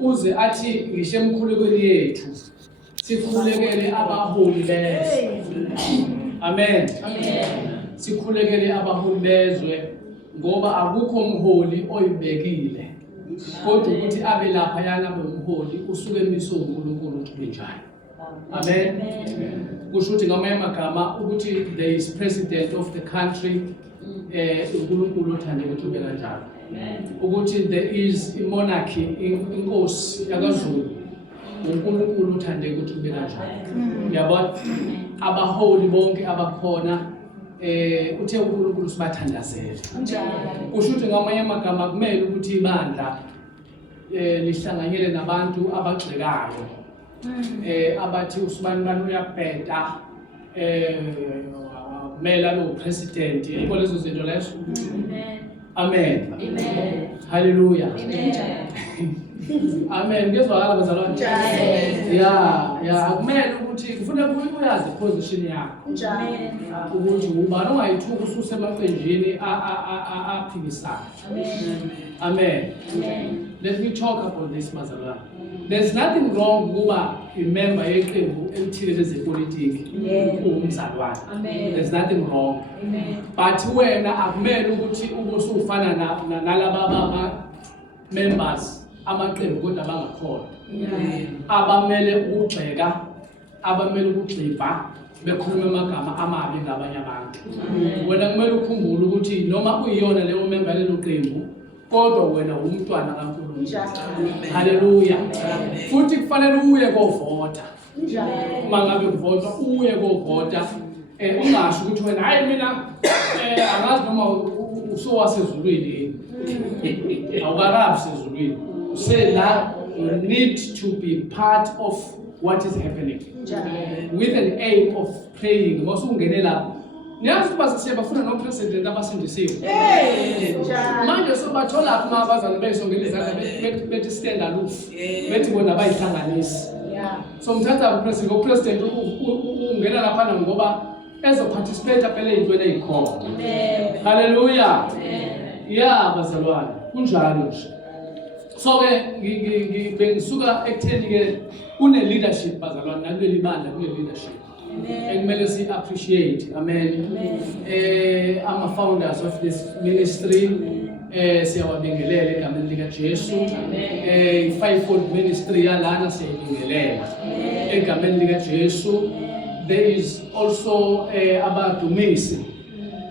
uze athi ngisho emkhulekweni yethu sikhulekele abaholi bezwe. Amen. Sikhulekele abaholi bezwe ngoba akukho umholi oyibekile kodwa ukuthi abe lapha yana bomholi usuke emiswe uNkulunkulu njalo. Amen. Kusho ukuthi ngamanye amagama ukuthi there is president of the country uNkulunkulu othanda ukuthi ube kanjalo. Ukuthi there is a monarchy inkosi yakaZulu uNkulunkulu uthande ukuthi ube kanjalo. Yabona abaholi bonke abakhona uthe uNkulunkulu sibathandazele. Kusho ukuthi ngamanye amagama kumele ukuthi ibandla lihlanganyele nabantu abagxekayo. Abathi uSibani uyabheda kumela lo president yebo lezo zinto lezo. Amen. Amen. Hallelujah. Amen. Amen. Ngezwakala bazalwane. Ya akumele ukuthi kufanele uyazi position yakho. Amen. Ukuthi ubani ongayithuka ususe emaqenjini aphikisayo. Amen. Amen. Let me talk about this bazalwane. There's nothing wrong ukuba remember yeqembu elithile lezepolitiki umzalwane. There's nothing wrong. Amen. But wena akumele ukuthi ubusufana nalaba members amaqembu kodwa bangakhona. Abamele ukugxeka, abamele ukugxiva bekhuluma amagama amabi ngabanye abantu. Wena kumele ukhumbule ukuthi noma uyiyona leyo member lelo qembu kodwa wena umntwana kaNkulunkulu. Hallelujah. Futhi kufanele uye kovota. Mangabe uvota uye kovota ungasho ukuthi wena hayi mina angazi noma usowasezulwini. Awukarabi sezulwini. Say that you need to be part of what is happening with an aim of praying. Ngosungene lapho niyazi ukuba siyabafuna nopresident abasindisiwe. Manje sobathola apha abazali besongela izandla bethi stand aloof. Bethi bona bayihlanganisi. So mthatha upresident ungena lapha ngoba ezoparticipate phela ezintweni ezikhona. Hallelujah. Yeah bazalwane kunjalo nje. So ke bengisuka ekutheni ke kune leadership bazalwane nakuleli bandla kune leadership. Kumele si appreciate. Amen. Ama founders of this ministry siyawabingelela egameni lika Jesu. Fivefold ministry yalana siyabingelela egameni lika Jesu. There is also abadumisi.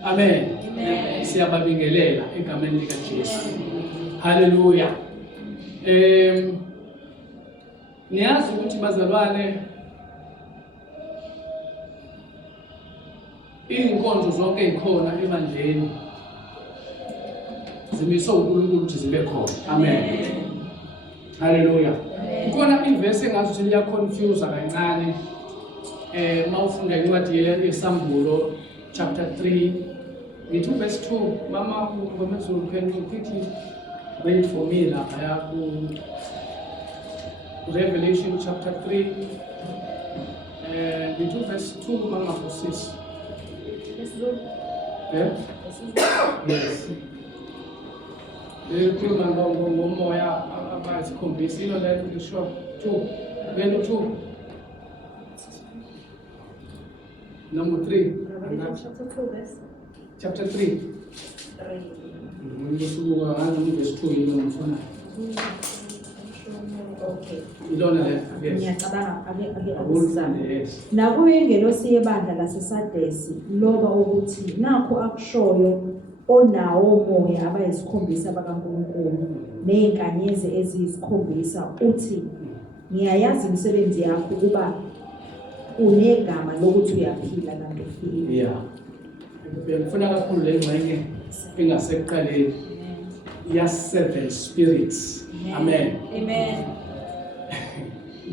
Amen. Siyababingelela egameni lika Jesu. Hallelujah. Niyazi ukuthi bazalwane inkonzo zonke ezikhona ebandleni zimiswa uNkulunkulu ukuthi zibe khona. Amen. Hallelujah. Kukhona iverse engathi liya confuse kancane mawufunda incwadi yeSambulo chapter 3 ngithi verse 2 mama ngomezulu can you quickly read for me lapha ku Revelation chapter 3 ngithi verse 2 mama kusisi. Yes. Kukhuluma ngomoya abasikhombisa ilo le ngisho 2 vele 2 number 3 chapter 3 ngisuka ngalo verse 2 ilo ngifuna ilona le ngiyacabanga ake nakuye ngelosi yebandla laseSardesi loba ukuthi nakho akushoyo onawo umoya abayisikhombisa bakaNkulunkulu nezinkanyezi eziyisikhombisa uthi ngiyayazi imisebenzi yakho kuba unegama lokuthi uyaphila kanti ufile. Yeah. Bengifuna kakhulu le ngxenye engasekuqaleni ya 7 spirits. Amen. Amen.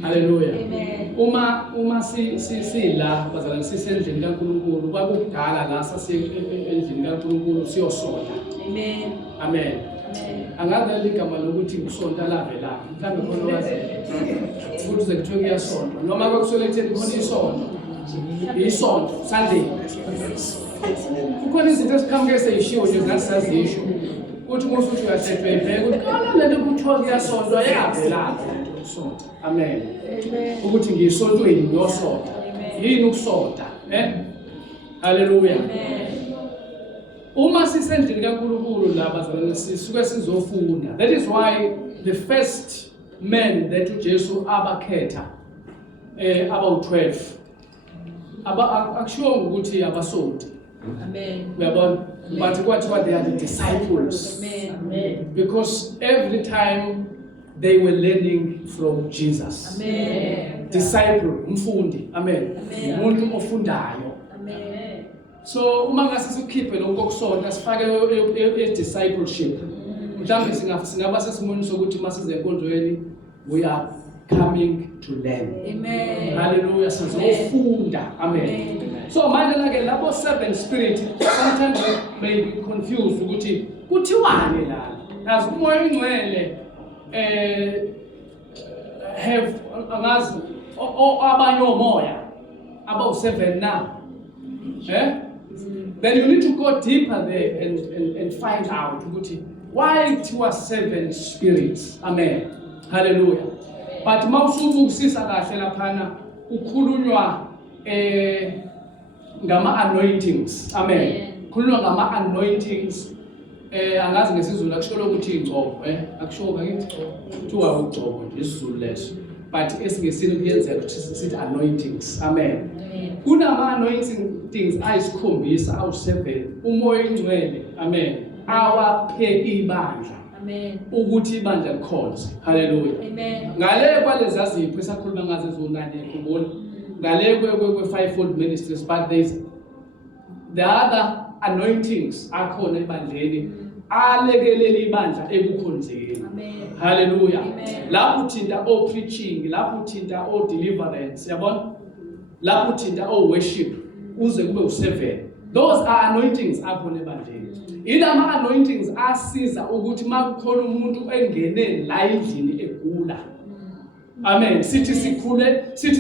Hallelujah. Amen. Uma sila bazalwane sisendlini kaNkulunkulu kwakudala la sasendlini kaNkulunkulu siyosonta. Amen. Amen. Angazi igama lokuthi usonta lavela mhlambe khona wazi ukuthi sekuthiwa kuyasonta noma kwakuselektheni khona isonto Sunday. Kukhona izinto esiqhamuke seyishiwo nje ngasazisho uthi musuthi uyahlethwe ibheke ukuthi kana lento kuthiwa kuyasonto yavela ukusonta. Amen. Ukuthi ngiyisontweni ngiyosonta. Yini ukusonta? Hallelujah. Uma sisendlini kaNkulunkulu laba bazalwane sisuke sizofunda. That is why the first men that uJesu abakhetha about 12 akushiwo ukuthi abasonti. Amen. Uyabona? But what they are the disciples. Amen. Because every time they were learning from Jesus. Amen. Disciple, umfundi. Amen. Umuntu ofundayo. Amen. So uma ngase sikhiphe lokho kokusonta sifake discipleship. Mhlawumbe singaba sesimoni sokuthi masize enkonzweni we are coming to learn. Amen. Hallelujah. Sizofunda. Amen. So manje ke labo seven spirit sometimes may be confused ukuthi kuthiwani la. As umoya ingcwele have angazi abanye omoya about 7 now. Then you need to go deeper there and find out why it was 7 spirits. Amen. Hallelujah. But mawusubukusisa kahle laphana ukhulunywa ngama anointings. Amen. Khulunywa ngama anointings. Angazi ngesizulu akusho ukuthi ingcobo, akusho ngakithi kuthiwa ugcobo nje isizulu leso. But esingesini kuyenzeka ukuthi sithi anointings. Amen. Kunama anointings ayisikhombisa awu7 umoya ingcwele. Amen. Awaphe ibandla. Amen. Ukuthi ibandla likhonze. Hallelujah. Amen. Ngale kwalezi azipho esakhuluma ngazo zonke ukubona. Ngale kwe fivefold ministries, but there's the other anointings akhona ebandleni alekelela ibandla ebukhonzeni. Amen. Hallelujah. Amen. Lapho uthinta o preaching, lapho uthinta o deliverance, yabona? Lapho uthinta o worship uze kube u7. Those are anointings akhona ebandleni. Ilama anointings asiza ukuthi makukhona umuntu engene la endlini egula. Amen. Sithi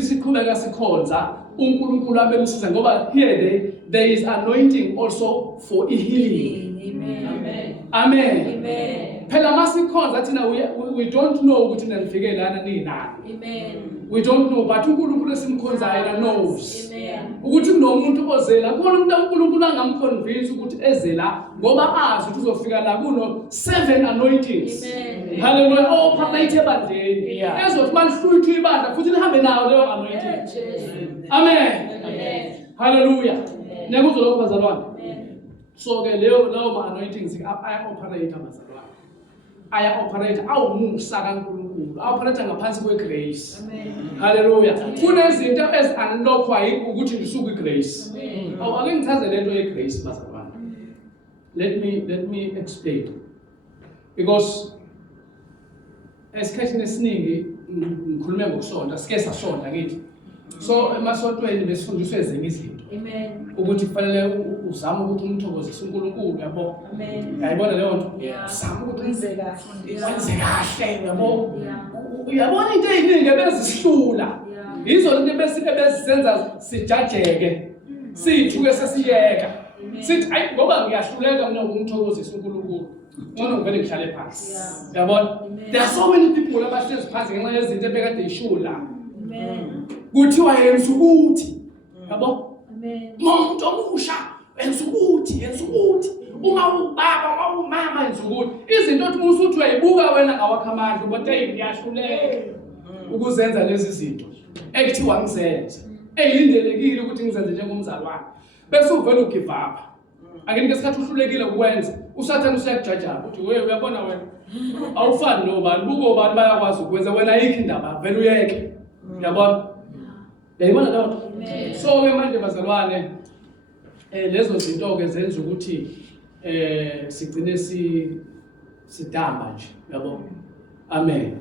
sikhuleka sikhonza uNkulunkulu abemsiza ngoba here there is anointing also for healing. Amen. Amen. Amen. Phela masikhonza thina we don't know ukuthi nanifike lana ninani. Amen. We don't know, but uNkulunkulu esimkhonzayo yena knows. Amen. Ukuthi kunomuntu ozela, kukhona umuntu uNkulunkulu angamconvince ukuthi ezela ngoba azi ukuthi uzofika la kuno 7 anointings. Amen. Hallelujah. Operate ebandleni. Ezothi manihluthwe ibandla futhi nihambe nawo leyo anointing. Amen. Amen. Hallelujah. Niyakuzwa lokho bazalwane? Amen. So ke lawo ma anointings aya operate abazalwane. Aya operate awumusa kaNkulunkulu. Operate ngaphansi kwegrace. Amen. Hallelujah. Kunezinto eziunlockwa ukuthi ngisuke igrace. Amen. Awake ngichaze lento yegrace bazalwane. Let me explain. Because esikhathini esiningi ngikhuluma ngokusonta, sike sasonta ngithi. So emasontweni besifundiswe ezinye izinto. Amen. Ukuthi kufanele uzame ukuthi umthokozise uNkulunkulu, yabo. Amen. Uyayibona leyo nto? Yeah. Uzame ukuthi Wenze kahle. wenze kahle, yabo. Yeah. Uyabona into eziningi ebezisihlula. Yeah. Izo into besenza sijajeke. Sithuke sesiyeka. Sithi ayi ngoba ngiyahluleka mina ukumthokozisa uNkulunkulu. Ngcono ngivele ngihlale phansi. Yabona? There are so many people abahlezi phansi ngenxa yezinto ebekade ishula. Amen. Kuthiwa yenza ukuthi. Yabo? Amen. Umuntu omusha yenza ukuthi. Uma ubaba, uma umama yenza ukuthi. Izinto othi musuthi uyayibuka wena ngawakha amandla ubona ngiyahluleka ukuzenza lezi zinto. Ekuthiwa ngizenze. Eyilindelekile ukuthi ngizenze njengomzalwane. Bese uvela ugive up. Akenike isikhathi uhlulekile ukwenza. Usathana usiyakujaja ukuthi wewe uyabona wena. Awufani nobani, buko bani bayakwazi ukwenza wena ayikho indaba vele uyeke. Uyabona? Yayibona lento? So ke manje bazalwane lezo zinto ke zenza ukuthi sigcine sidamba nje, yabo. Amen.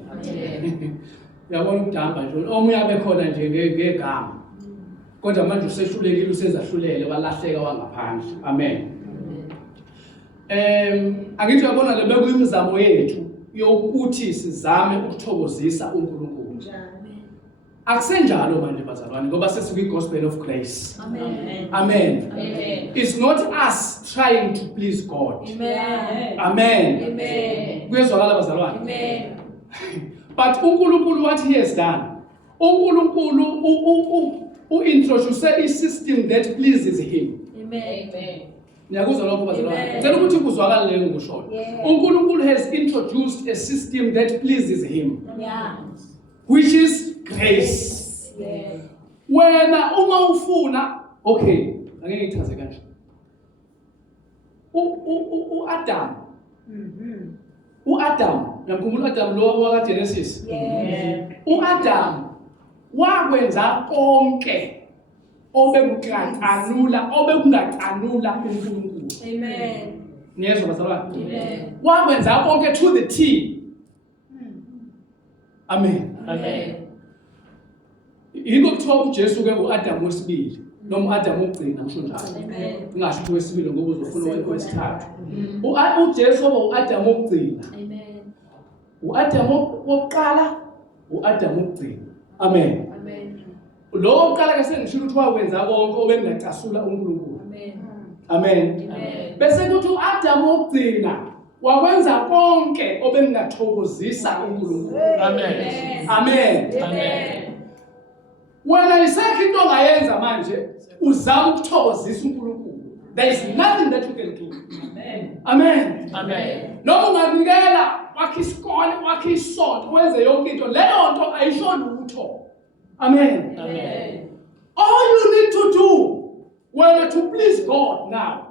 Yabona ukudamba nje. Omunye abe khona nje ngegama. Kodwa manje usehlulekile usezahlulele walahleka wangaphandle. Amen. Angithi uyabona le bekuyimizamo yethu yokuthi sizame ukuthokozisa uNkulunkulu. Akusenjalo manje bazalwane ngoba sesikwi gospel of grace. Amen. Amen. Amen. It's not us trying to please God. Amen. Amen. Amen. Kuyezwakala bazalwane. Amen. But uNkulunkulu what he has done, uNkulunkulu introduce a system that pleases him. Amen. Ngiyakuzwa lokho bazalwane. Amen. Ngicela ukuthi kuzwakale le ngusho. Yeah. uNkulunkulu has introduced a system that pleases him, Yeah. which is grace. Yeah. Wena uma ufuna, okay, angeke ngichaze kanje. Adam. uAdam, ngiyakhumbula uAdam lo waka Genesis. Yeah. uAdam wakwenza konke obekungacanula uNkulunkulu. Amen. Ngiyezwa bazalwane. Amen. Wakwenza konke to the T. Amen. Amen. Yiko kuthiwa uJesu ke uAdam wesibili noma uAdam wokugcina ngisho njalo. Amen. Ungasho ukuthi wesibili ngoba uzofuna wesithathu. uJesu waba uAdam wokugcina. Amen. uAdam wokuqala, uAdam wokugcina. Amen. Amen. Lo wokuqala ke sengishilo ukuthi wakwenza konke obengacasula uNkulunkulu. Amen. Amen. Amen. Bese kuthi uAdam wokugcina wakwenza konke obengathokozisa uNkulunkulu. Amen. Amen. Amen. Wena isekho into ongayenza manje uzama ukuthokozisa uNkulunkulu. There is nothing that you can do. Amen. Amen. Amen. Noma unganikela wakhe isikole, wakhe isonto, wenze yonke into, leyo nto ayisho lutho. Amen. Amen. All you need to do when to please God now.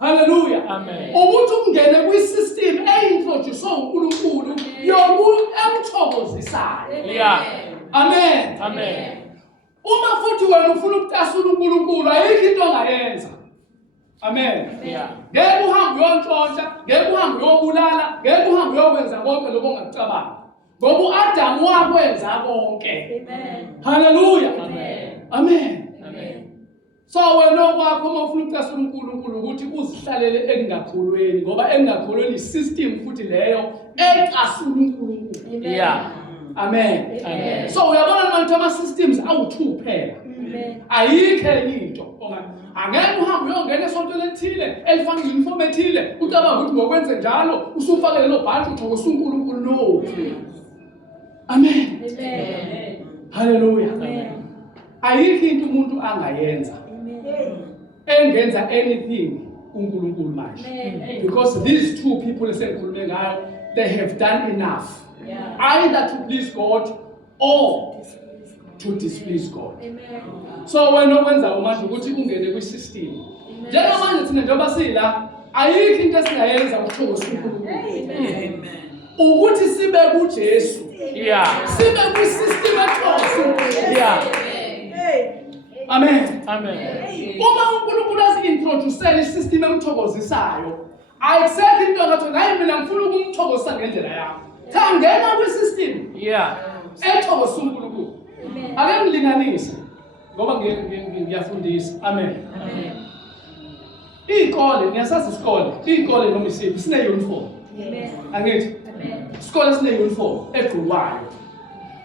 Hallelujah. Amen. Ukuthi ungene kwi-system eintroduce uNkulunkulu emthokozisayo. Yeah. Amen. Amen. Uma futhi wena ufuna ukutasula uNkulunkulu ayikho into ongayenza. Amen. Yeah. Ngeke uhambe uyonhlontsha, ngeke uhambe uyobulala, ngeke uhambe uyokwenza konke lokho ongakucabanga. Ngoba uAdam wakwenza konke. Amen. Hallelujah. Amen. Amen. Amen. So wena okwakho uma ufuna ukutasula uNkulunkulu ukuthi uzihlalele engakholweni ngoba engakholweni isystem futhi leyo ecasula uNkulunkulu. Yeah. Amen. Amen. So uyabona manje ama systems awu2 phela. Amen. Ayikho into angeke uhambe uyongena esonto lethile elifana uniform ethile ucabanga ukuthi ngokwenze njalo usufake lelo bhathi uthokoza uNkulunkulu no. Amen. Amen. Hallelujah. Amen. Ayikho into umuntu angayenza Amen. engenza anything uNkulunkulu manje. Amen. Because these two people esengikhulume ngayo they have done enough. Yeah. Either to please God or to displease God. Amen. So wena okwenza manje ukuthi ungene kwi-system. Njengamanje thina njengoba sila ayikho into esingayenza ukuthokoza uNkulunkulu. Amen. Ukuthi sibe kuJesu. Yeah. Sibe kwi-system ethokoza. Yeah. Amen. Amen. Uma uNkulunkulu azi-introduce i-system emthokozisayo, ayisekho into engathi naye mina ngifuna ukumthokozisa ngendlela yami. Cha ngena kwi-system Yeah. ethokoza uNkulunkulu. Ake ngilinganise ngoba ngiyafundisa. Amen. Amen. Ikole ngiyasazi isikole. Ikole noma isiphi sine uniform. Amen. Angithi? Amen. Isikole sine uniform egqokwayo.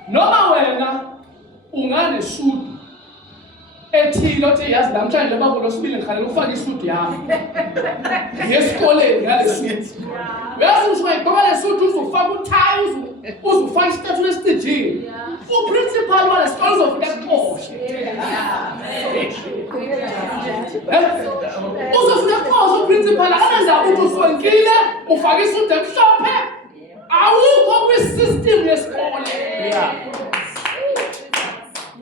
Noma wena ungane suit ethile othi yazi namhlanje babo losibili ngikhalela ufake isuit yami. Ngesikoleni ngale suit. Yazi usuyigqoka le suit uzofaka utie uzofaka istatue esitejini. Uprincipal wale sikole uzofika kuqoshe. Uzofika kuqoshe uprincipal angenza ukuthi usonkile ufake isuit emhlophe. Awukho kwi-system yesikole. Yeah.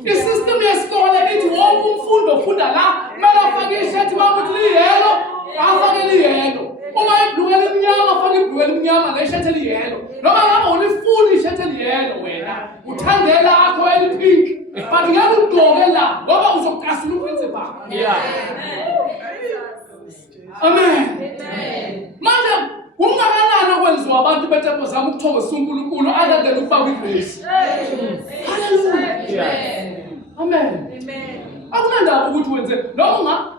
I-system yesikole ithi wonke umfundi ofunda la kumele afake ishirt bakuthi liyelo, afake liyelo. Uma ibhluke elimnyama afake ibhluke elimnyama neshirt eliyelo. Noma ngabe ulifuna ishirt eliyelo wena, uthandela akho elipink. But ngeke ugqoke la ngoba uzokukasula uprincipal. Yeah. Amen. Amen. Manje ungakanani okwenziwa abantu bethe bazama ukuthokoza uNkulunkulu other than ukuba kwi-grace. Hallelujah. Yeah. Amen. Amen. Akunandaba ukuthi wenze noma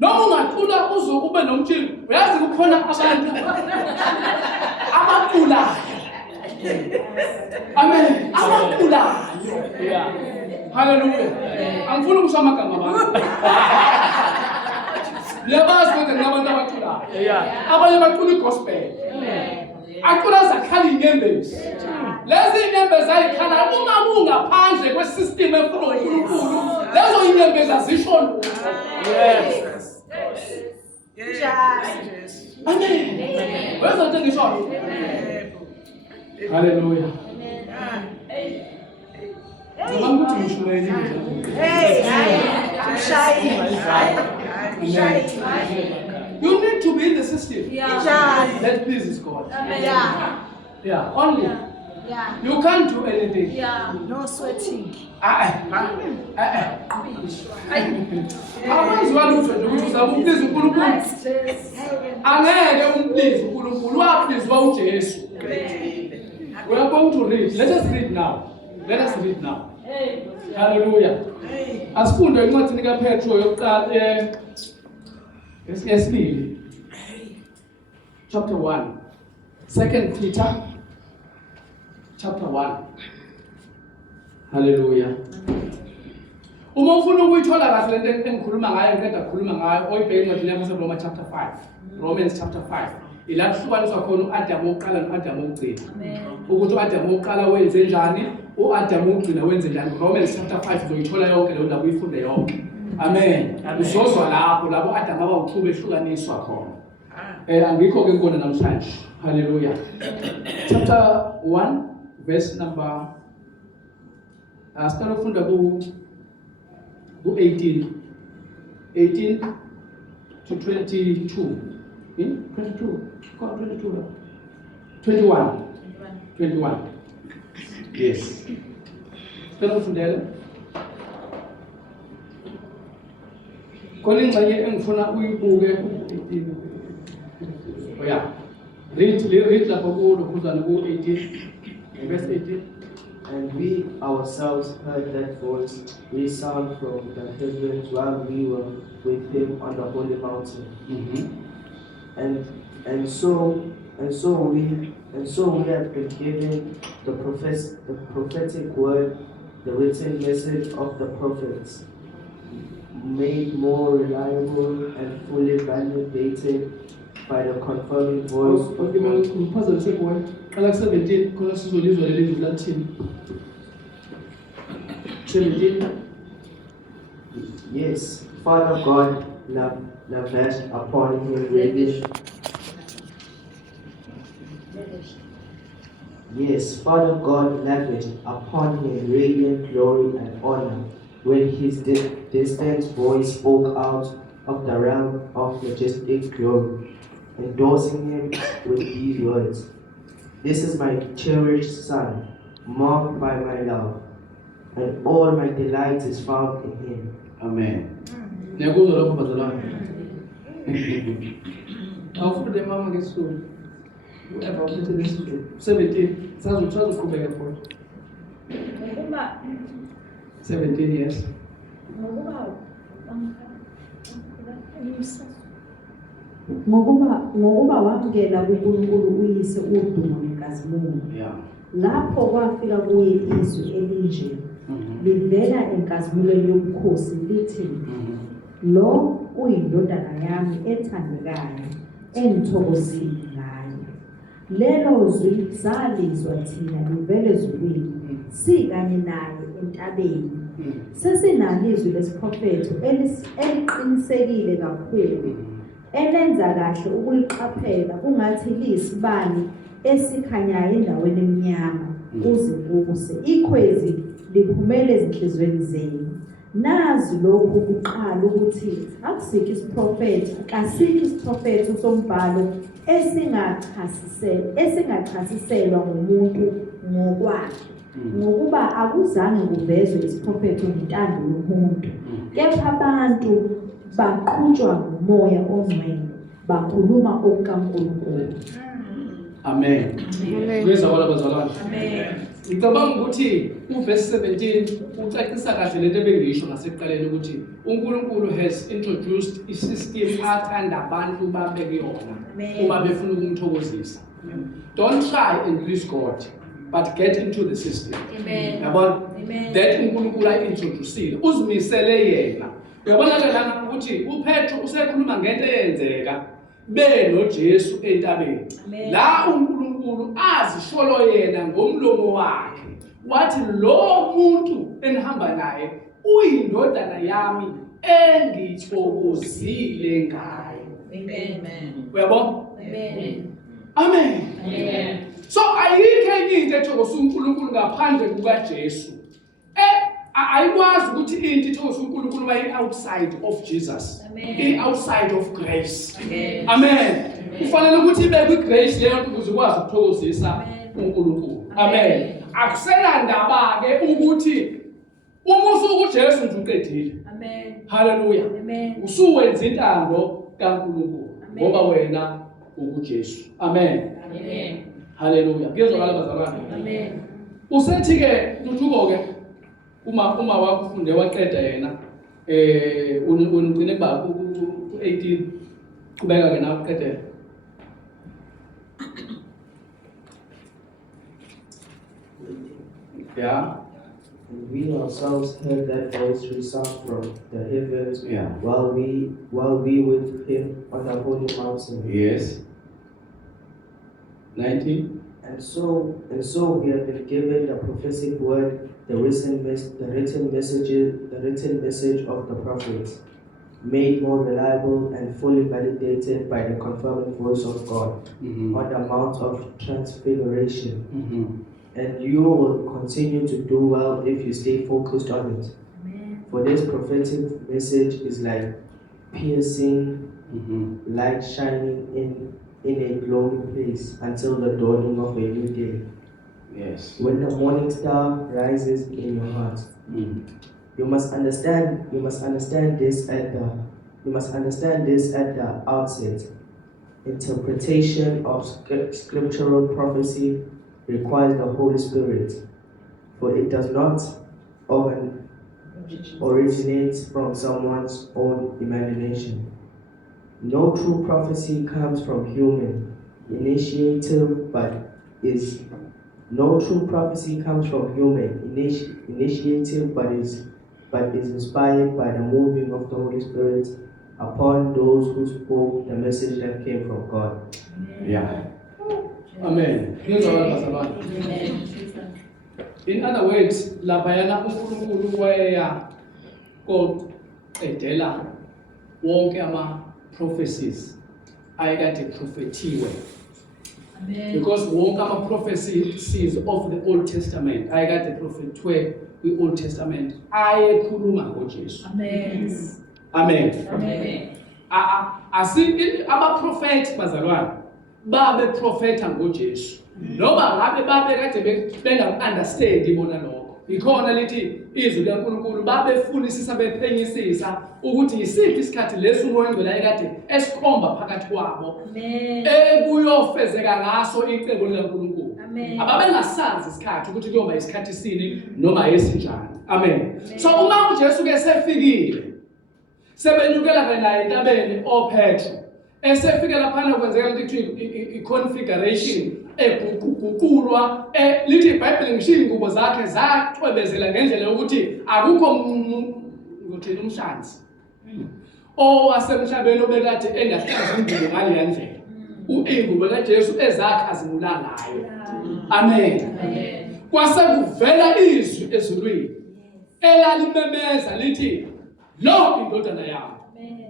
ungacula uzokube nomtshini. Uyazi kukhona abantu abaqulayo. Amen. Abaqulayo. Yeah. Hallelujah. Angifuni ukusho amagama abantu. Liyabazi kodwa ngabantu abaculayo. Yeah. Abanye bacula igospel. Acula zakhali inyembezi. Lezi inyembezi ayikhala uma ungaphandle kwesystem efuna uNkulunkulu. Lezo inyembezi azisho lutho. Yes. Amen. Where's the thing short? Hallelujah. Ngicabanga ukuthi ngishwele. You need to be in the system. That pleases God. Yeah, only. You can't do anything. No sweating. Abenzi balutho nje ukuthi uzaba umplease uNkulunkulu. Angeke umplease uNkulunkulu, waplease uJesu. We are going to read. Let us read now. Hallelujah. Asifunde incwadi kaPetro yokuqala yesibili. Chapter 1. 2 Peter chapter 1. Hallelujah. Uma ufuna ukuyithola kahle lento engikhuluma ngayo ngicela ukukhuluma ngayo oyibheke encwadini yaseRoma chapter 5. Romans chapter 5. Ila kuhlukaniswa khona uAdam oqala noAdam okugcina. Ukuthi uAdam oqala wenze njani, uAdam okugcina wenze njani. Romans chapter 5 uzoyithola yonke leyo ndaba uyifunde yonke. Amen. Uzozwa lapho Adam abawuthube ehlukaniswa khona. Angikho ke ngikona namhlanje. Hallelujah. Chapter 1 verse number start ukufunda ku 18 to 22. 21. Yes. Start ukufundela. Kona ingxenye engifuna uyibuke yeah. Read lapho kukhuzana ku 18 verse 18. And we ourselves heard that voice resound from the heavens while we were with him on the holy mountain. And so we have been given the prophetic word, the written message of the prophets, made more reliable and fully validated by the confirming voice of God. 17 khona sizolizwa leli lizwi lathini. 17. Yes, Father God lavished upon him radiant. Yes, Father God lavished upon him radiant glory and honor when his distant voice spoke out of the realm of majestic glory, endorsing him with these words. This is my cherished son, marked by my love, and all my delight is found in him. Amen. Ngiyakuzwa lokho bazalwane. Awufunde mama ngesizulu. Whoever who this 17 sazoqhubeka futhi. 17 years. ngokuba wamkela kuNkulunkulu uyise udumo nenkazimulo. Lapho kwafika kuye izwi elinje livela enkazimulweni yobukhosi lithi, lo uyindodana yami ethandekayo engithokozile ngayo. Lelo zwi salizwa thina livele ezulwini sikanye naye entabeni. Sesinalo izwi lesiprofethi eliqinisekile kakhulu, elenza kahle ukuliqaphela kungathi liyisibani esikhanyayo endaweni emnyama kuze kuse ikhwezi liphumele ezinhlizweni zenu. Nazi lokhu kuqala ukuthi akusikho isiprofethi sombhalo esingachasiselwa ngumuntu ngokwakhe, ngokuba akuzange kuvezwe isiprofethi ngentando yomuntu, kepha abantu baqhutshwa ngumoya ongcwele bakhuluma okukaNkulunkulu. Amen. Kweza wala bazalwane. Amen. Ngicabanga ukuthi uverse 17 ucacisa kahle lento ebengiyisho ngasekuqaleni ukuthi uNkulunkulu has introduced a system athanda abantu babe kuyona uma befuna ukumthokozisa. Don't try and please God. but get into the system. Amen. Yabona? Amen. That uNkulunkulu ayintroduceile. Uzimisele yena. Uyabona ke lana ukuthi uPetro usekhuluma ngento eyenzeka benoJesu entabeni. Amen. La uNkulunkulu azisholo yena ngomlomo wakhe. Wathi lo muntu enihamba naye uyindodana yami engithokozile ngayo. Amen. Uyabona? Amen. Amen. Amen. So ayikho enye into ethokoza uNkulunkulu ngaphandle kukaJesu. Ayikwazi ukuthi into ethokoza uNkulunkulu mayi outside of Jesus. Amen. Outside of grace. Amen. Amen. Kufanele ukuthi ibe kwi-grace leyo ukuze ukwazi ukuthokozisa uNkulunkulu. Amen. Akusela ndaba ke ukuthi uma usukuJesu nje uqedile. Amen. Hallelujah. Amen. Usuwenza intando kaNkulunkulu ngoba wena ukuJesu. Amen. Amen. Hallelujah. Kuyezwakala bazalwane. Amen. Usethi ke Ntuthuko ke uma wakufunde waqeda yena unigcine kuba ku-18 kubeka ke nawe uqedele. Yeah. And we ourselves heard that voice resound from the heavens Yeah. while we with him on the holy mountain. Yes. 19. And so we have been given the prophetic word, the written message of the prophets, made more reliable and fully validated by the confirming voice of God on the Mount of Transfiguration. And you will continue to do well if you stay focused on it. Amen. For this prophetic message is like piercing light shining in a glowing place until the dawning of a new day. Yes. When the morning star rises in your heart, you must understand this at the outset. Interpretation of scriptural prophecy requires the Holy Spirit, for it does not originate from someone's own imagination. No true prophecy comes from human initiative, but is inspired by the moving of the Holy Spirit upon those who spoke the message that came from God. Yeah. Amen. Kuyezwakala bazalwane. Amen. In other words, laphayana uNkulunkulu waya koqedela wonke ama-prophecies ayekade prophethiwe. Amen. Because wonke ama-prophecies of the Old Testament ayekade prophethwe kwi-Old Testament ayekhuluma ngoJesu. Amen. Amen. Amen. Abaprofethi bazalwane babe profeta ngoJesu. Noma ngabe babe kade benga-understand bona lokho. Ikhona lithi izwi likaNkulunkulu babefunisisa bephenyisisa ukuthi yisiphi isikhathi leso umoya ongcwele ayekade esikhomba phakathi kwabo. Amen. Ekuyofezeka ngaso icebo likaNkulunkulu. Amen. Ababengasazi isikhathi ukuthi kuyoba isikhathi sini noma esinjani. Amen. So uma uJesu ke sefikile sebenyukela ke naye entabeni oPetro esefikela phana kwenzeka into i-configuration eguqulwa lithi iBhayibheli ngishiya ingubo zakhe zacwebezela ngendlela yokuthi akukho ngothini umshansi owasemhlabeni obekade engahlanza ingubo ngale ndlela ingubo kaJesu ezakhe azimula ngayo. Amen. Amen. Kwase kuvela izwi ezulwini elalimemeza lithi lo indodana yami.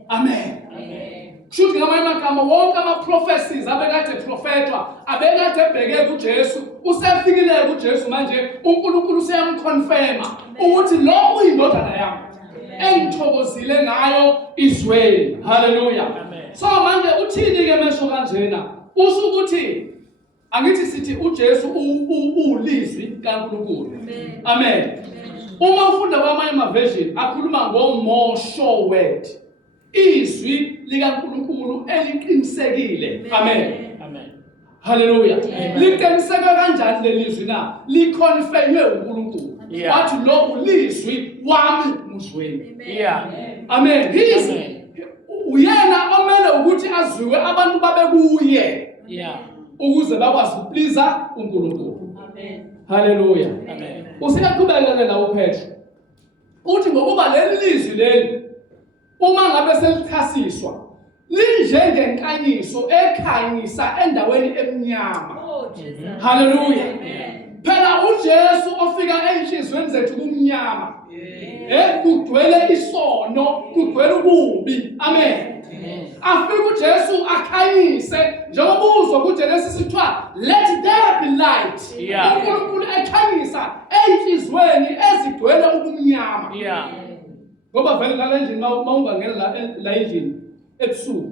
Amen. Amen. Kushuthi ngamanye amagama wonke ama-prophecies abekade prophetwa abekade ebheke kuJesu usefikile kuJesu manje uNkulunkulu useyamconfirma ukuthi lo uyindodana yami engithokozile ngayo izweni. Hallelujah. So manje uthini ke mesho kanjena? Usho ukuthi angithi sithi uJesu ulizwi kaNkulunkulu. Amen. Uma ufunda kwamanye ama-version akhuluma ngo-more sure word. Izwi likaNkulunkulu eliqinisekile. Amen. Amen. Hallelujah. Liqiniseka kanjani lelizwi na? Liconfirmwe uNkulunkulu. Wathi lo ulizwi wami muzweni. Yeah. Amen. Uyena omele ukuthi azwiwe abantu babe kuye. Yeah. Ukuze bakwazi ukupleasa uNkulunkulu. Amen. Hallelujah. Amen. Usiyaqhubeka-ke la uPetro. Uthi ngokuba leli lizwi leli uma ngabe selithasiswa linjengenkanyiso ekhanyisa endaweni emnyama. Oh, Jesus. Hallelujah. Amen. Phela uJesu ofika enhlizweni zethu kumnyama. Kugcwele isono, kugcwele ububi. Amen. Afika uJesu akhanyise njengoba uzwa kuGenesis kuthiwa let there be light. Yeah. uNkulunkulu ekhanyisa enhlizweni ezigcwele ubumnyama. Ngoba vele la endlini mawungangena la endlini ebusuku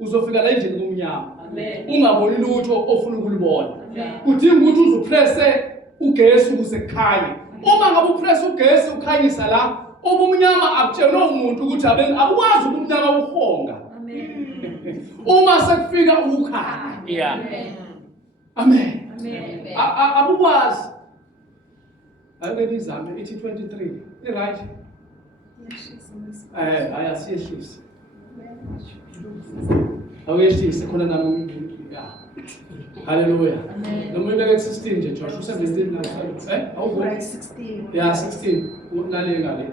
uzofika la endlini kumnyama. Amen. Ungaboni lutho ofuna ukulibona. Amen. Kudinga ukuthi uzupresse ugesi ukuze kukhanye. Uma ngabe upress ugesi ukhanyisa la ubumnyama akutshelwe umuntu ukuthi abukwazi ubumnyama ukuhonga. Amen. Uma sekufika ukukhanya. Yeah. Amen. Amen. Abukwazi. Ake nizame ithi 23. Right? Ayasiyehlisa. Awuyehlise khona nami ya. Hallelujah. Noma ibeke 16 nje Joshua 17 la. Awuvula 16. ya 16 unale ngale.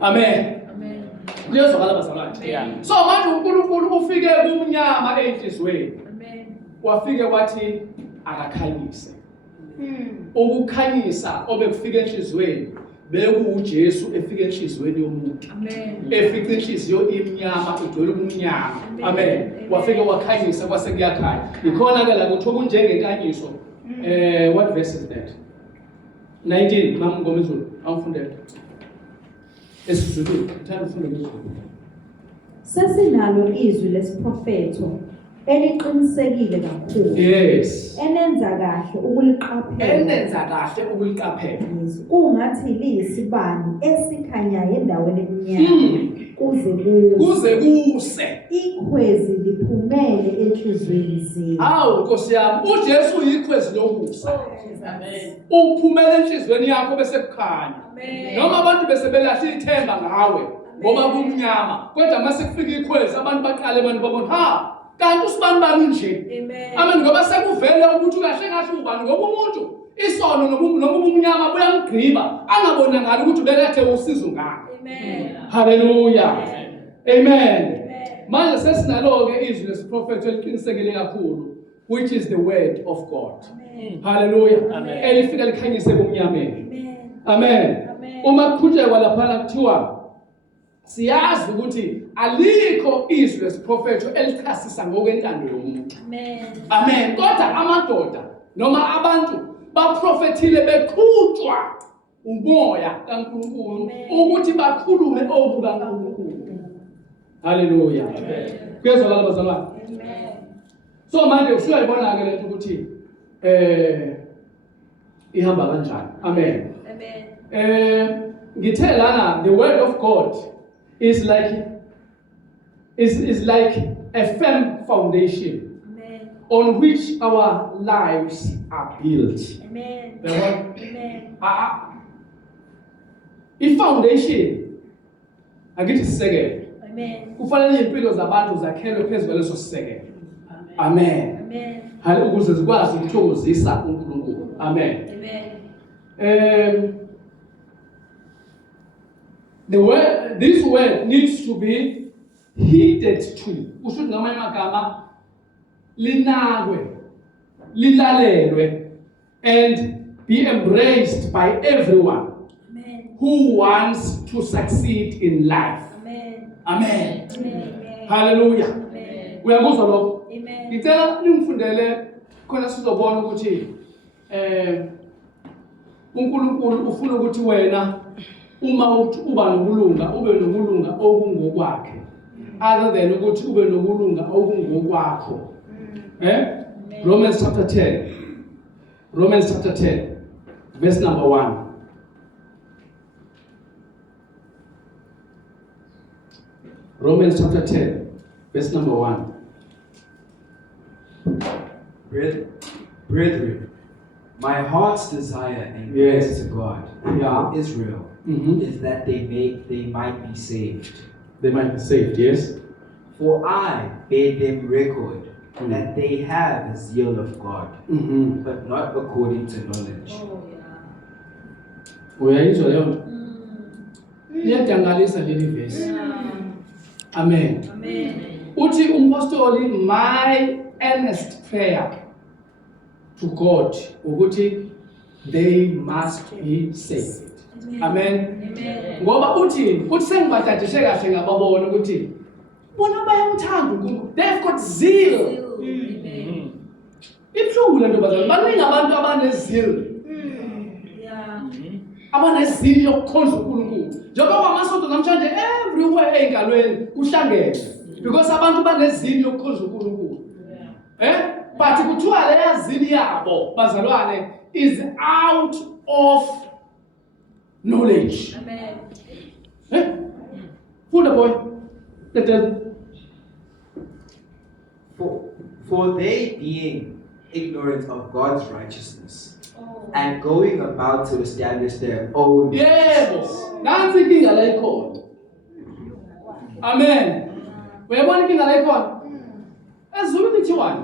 Amen. Amen. Kuyezwakala bazalwane. Yeah. So manje uNkulunkulu ufike kumnyama enhlizweni. Amen. Wafike wathi akakhanyise. Ukukhanyisa obekufika enhlizweni bekuuJesu efika enhlizweni yomuntu. Amen. Efika inhliziyo imnyama igcwele ubumnyama. Amen. Wafike wakhanyisa kwase kuyakhanya. Ikhona ke la kuthiwa kunjengenkanyiso. What verse is that? 19 mama ngomezulu awufundele. Esizulu thanda ufunde ngezulu. Sesinalo izwi lesiprofetho eliqinisekile kakhulu. Yes. Enenza kahle ukuliqaphela. Enenza kahle ukuliqaphela. Kungathi liyisibani esikhanyayo endaweni emnyama kuze kuse ikhwezi liphumele enhlizweni zenu. Hawu Nkosi yami uJesu yikhwezi lokusa. Amen. Ukuphumela enhlizweni yakho bese kukhanya. Amen. Noma abantu bese belahla ithemba ngawe ngoba kumnyama kodwa mase kufika ikhwezi abantu baqale abantu babona kanti usibani bani nje. Amen. Amen ngoba sekuvele ukuthi kahle kahle ubani ngoba umuntu isono noma ubumnyama buyamgqiba angabona ngalo ukuthi bekade usizo ngakho. Amen. Hallelujah. Amen. Amen. Manje sesinalo ke izwi lesiprofethi eliqinisekile kakhulu which is the word of God. Amen. Hallelujah. Amen. Elifika likhanyise kumnyameni. Amen. Amen. Amen. Uma kuqhutshekwa lapha kuthiwa siyazi ukuthi alikho izwi lesiprofethi elichasisa ngokwentando yomuntu. Amen. Amen. Kodwa amadoda noma abantu baprofethile beqhutshwa umoya kaNkulunkulu ukuthi bakhulume okukaNkulunkulu. Hallelujah. Amen. Kuyezwakala bazalwane. Amen. So manje usuyayibona ke lento ukuthi ihamba kanjani. Amen. Amen. Ngithe lana the word of God is like a firm foundation Amen. on which our lives are built. Amen. Amen. Amen. I-foundation angithi sisekelo. Amen. Kufanele impilo zabantu zakhelwe phezu kwaleso sisekelo. Amen. Amen. Hali ukuze zikwazi ukuthokozisa uNkulunkulu. Amen. Amen. This word needs to be heeded to. Ushuthi ngamanye amagama linakwe, lilalelwe and be embraced by everyone Amen. who wants to succeed in life. Amen. Amen. Amen. Hallelujah. Amen. Uyakuzwa lokho? Amen. Ngicela ningifundele khona sizobona ukuthi uNkulunkulu ufuna ukuthi wena uma uba nokulunga ube nokulunga okungokwakhe other than ukuthi ube nokulunga okungokwakho. Romans chapter 10 verse number 1. Romans chapter 10 verse number 1. Brethren, my heart's desire and prayer to God for Israel is that they might be saved. They might be saved, yes. For I bear them record that they have a zeal of God, but not according to knowledge. Oh, yeah. Uyayizwa leyo nto? Iyadangalisa leli verse. Amen. Uthi umpostoli, my earnest prayer to God ukuthi they must be saved. Amen. Ngoba uthi sengibadadishe kahle ngababona ukuthi bona bayamthanda uNkulunkulu. They've got zeal. Ibuhlungu lento bazali. Baningi abantu abanezil. Abanezil yokukhonza uNkulunkulu. Njengoba kwamasonto namhlanje everywhere engalweni kuhlangene. Because abantu banezil yokukhonza uNkulunkulu. But kuthiwa leya zil yabo bazalwane is out of knowledge. Amen. Funda boy. For they being ignorant of God's righteousness and going about to establish their own. Yebo. Nansi inkinga la ikhona. Amen. Uyabona inkinga la ikhona? Ezulu lithiwani.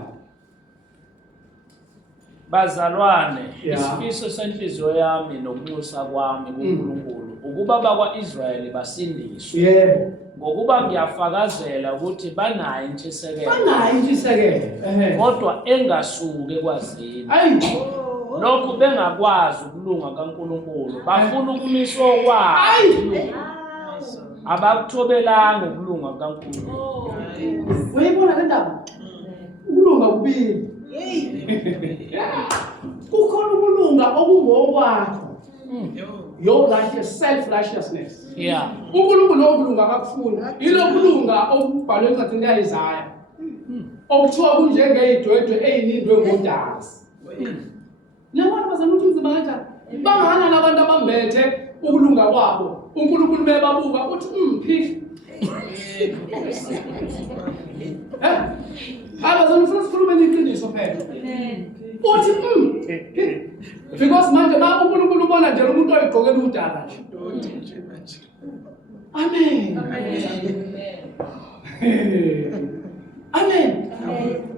Bazalwane, Yeah. isifiso senhliziyo yami nokubusa kwami kuNkulunkulu ukuba bakwa-Israyeli basindiswe. Yebo. Ngokuba ngiyafakazela ukuthi banayo intshisekelo. Banayo intshisekelo. Kodwa engasuke ekwazini. Ayi. Lokhu bengakwazi ukulunga kaNkulunkulu. Bafuna ukumiswa kwabo. Ayi. Abakuthobelanga ukulunga kaNkulunkulu. Uyibona le ndaba? Ukulunga kubili. Kukhona ukulunga okungokwakho. Your righteous self-righteousness. Yeah. uNkulunkulu okulunga akakufuna. Ilo kulunga okubhalwe encwadini kaIsaya. Okuthiwa kunjengeyidwedwe eyinindwe ngodazi. Nabona bazama ukuthi umzimba kanjani? Bangana nabantu abambethe ukulunga kwabo. uNkulunkulu bebabuka uthi phi. Abazama ufuna sikhulume iqiniso phela. Uthi because manje ba uNkulunkulu ubona nje umuntu oyigqokela udala nje. Amen. Amen.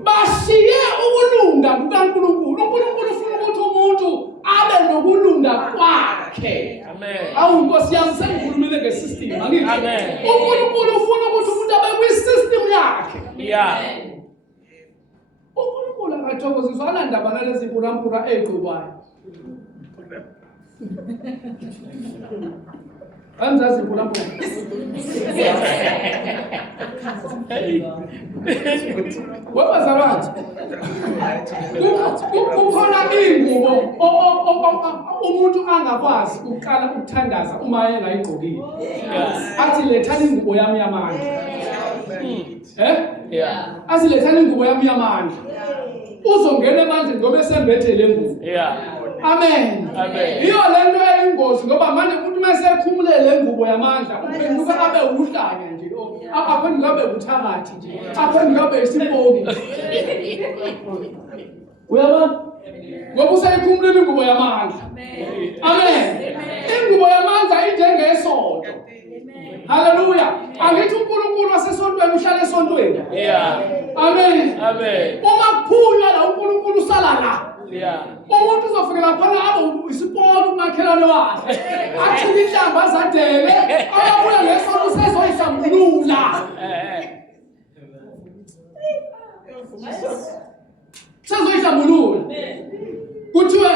Bashiye ukulunga kukaNkulunkulu. uNkulunkulu ufuna ukuthi umuntu abe nokulunga kwakhe. Amen. Awu Nkosi yami sengikhulumile ngesystem angithi. Amen. uNkulunkulu ufuna ukuthi umuntu abe kwi-system yakhe. Yeah. uNkulunkulu akathokoziswa alandaba nalezi mpurampura egqokwayo. Anzazi mpurampura. Wabazalwane. Kukhona ingubo umuntu angakwazi ukuqala ukuthandaza uma engayigqokile. Athi lethani ingubo yami yamandla. Yeah. Athi lethani ingubo yami yamandla. Uzongena emandleni ngoba esembethe le ngubo. Yeah. Amen. Amen. Iyo lento eyingozi ngoba manje umuntu mase ekhumule le ngubo yamandla uphenduka abe uhlanya nje. Aphenduka abe uthakathi nje. Aphenduka abe isiphoki. Uyabona? Ngoba usayikhumule ingubo yamandla. Amen. Ingubo yamandla injengesonto. Hallelujah. Angithi uNkulunkulu wasesontweni uhlala esontweni. Yeah. Amen. Amen. Uma kuphula la uNkulunkulu usala la. Yeah. Umuntu uzofika lapha abe isipolo umakhelwane wakhe. Athi inhlamba azadele, ayabuya ngesonto sezoyihlambulula. Sezoyihlambulula. Kuthiwe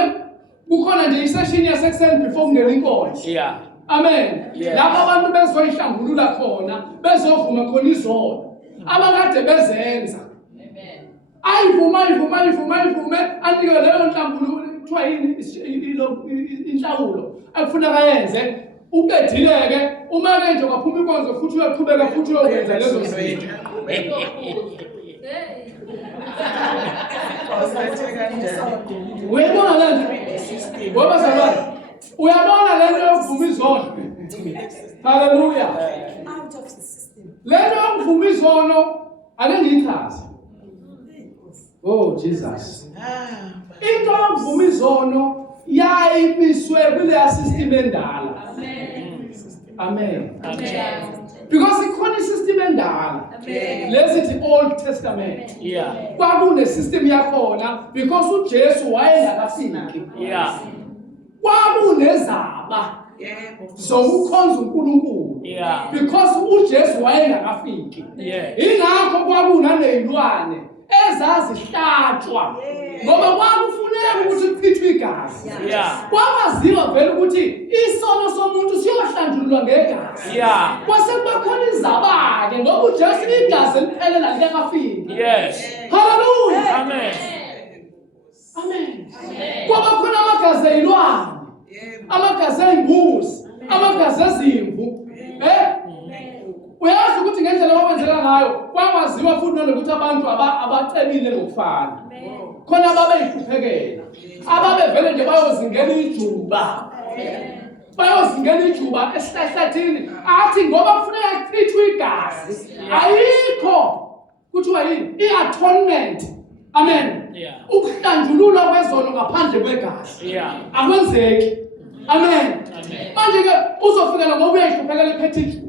kukhona nje isession yasekuseni before kungena inkonzo. Yeah. Amen. Yeah. Lapha abantu bezoyihlambulula khona, bezovuma khona izolo. Abakade bezenza. Ayivuma anike leyo nhlambululo kuthiwa yini inhlawulo akufuna kayenze uqedileke uma ke nje kwaphuma inkonzo futhi uyaqhubeka futhi uyokwenza lezo zinto. Uyabona lento ngoba salwana uyabona lento yokuvuma izono. Hallelujah. Out of the system. Lento yokuvuma izono ake ngiyichaze. Oh Jesus. Into yokuvuma izono yayimiswe kule system endala. Amen. Because ikhona isystem endala. Lesithi Old Testament. Yeah. Kwakune system yakhona because uJesu wayengakafiki. Yeah. kwakunezaba zokukhonza uNkulunkulu Yeah. because uJesu wayengakafiki. Yeah. Ingakho kwakunalezilwane ezazihlatshwa ngoba kwakufuneka ukuthi kuchithwe igazi. Yeah. Kwamaziwa vele ukuthi isono somuntu siyohlanjululwa ngegazi. Yeah. Kwase kubakhona izaba-ke ngoba uJesu igazi eliphelela likakafiki. Yes. Hallelujah. Amen. Amen. Kwaba khona amagazi eyilwane, amagazi eyimbuzi, amagazi ezimvu. Uyazi ukuthi ngendlela okwenzeka ngayo kwakwaziwa futhi nalokuthi abantu abacebile ngokufana. Khona babeyihluphekela. Ababevele nje bayozingena ijuba. Bayozingena ijuba esihlahlathini athi ngoba kufuneka kuchithwe igazi. Ayikho kuthiwa yini? I-atonement. Amen. Yeah. Ukuhlanjululwa kwezono ngaphandle kwegazi. Yeah. Akwenzeki. Amen. Amen. Manje ke uzofikela ngoba uyayihluphekela iphethe ijuba.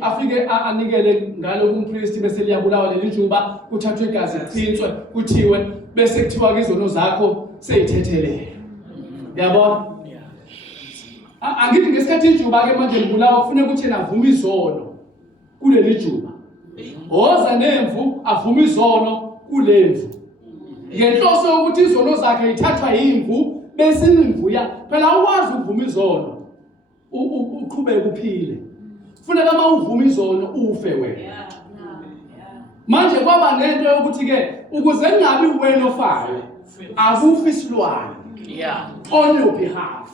Afike anikele ngalo kumpriest bese liyabulawa leli juba kuthathwe igazi lichinswe kuthiwe bese kuthiwa izono zakho seyithethelele. Yabona? Angithi ngesikhathi ijuba ke manje libulawa kufuneka ukuthi yena avume izono kuleli juba. Hoza nemvu avume izono kulemvu. Ngenhloso yokuthi izono zakhe ithathwa yimvu bese imvuya phela ukwazi ukuvuma izono uqhubeke uphile. Kufuneka uma uvuma izono ufe wena. Manje kwaba nento yokuthi ke ukuze kungabi wena ofayo akufi isilwane. Yeah. On your behalf.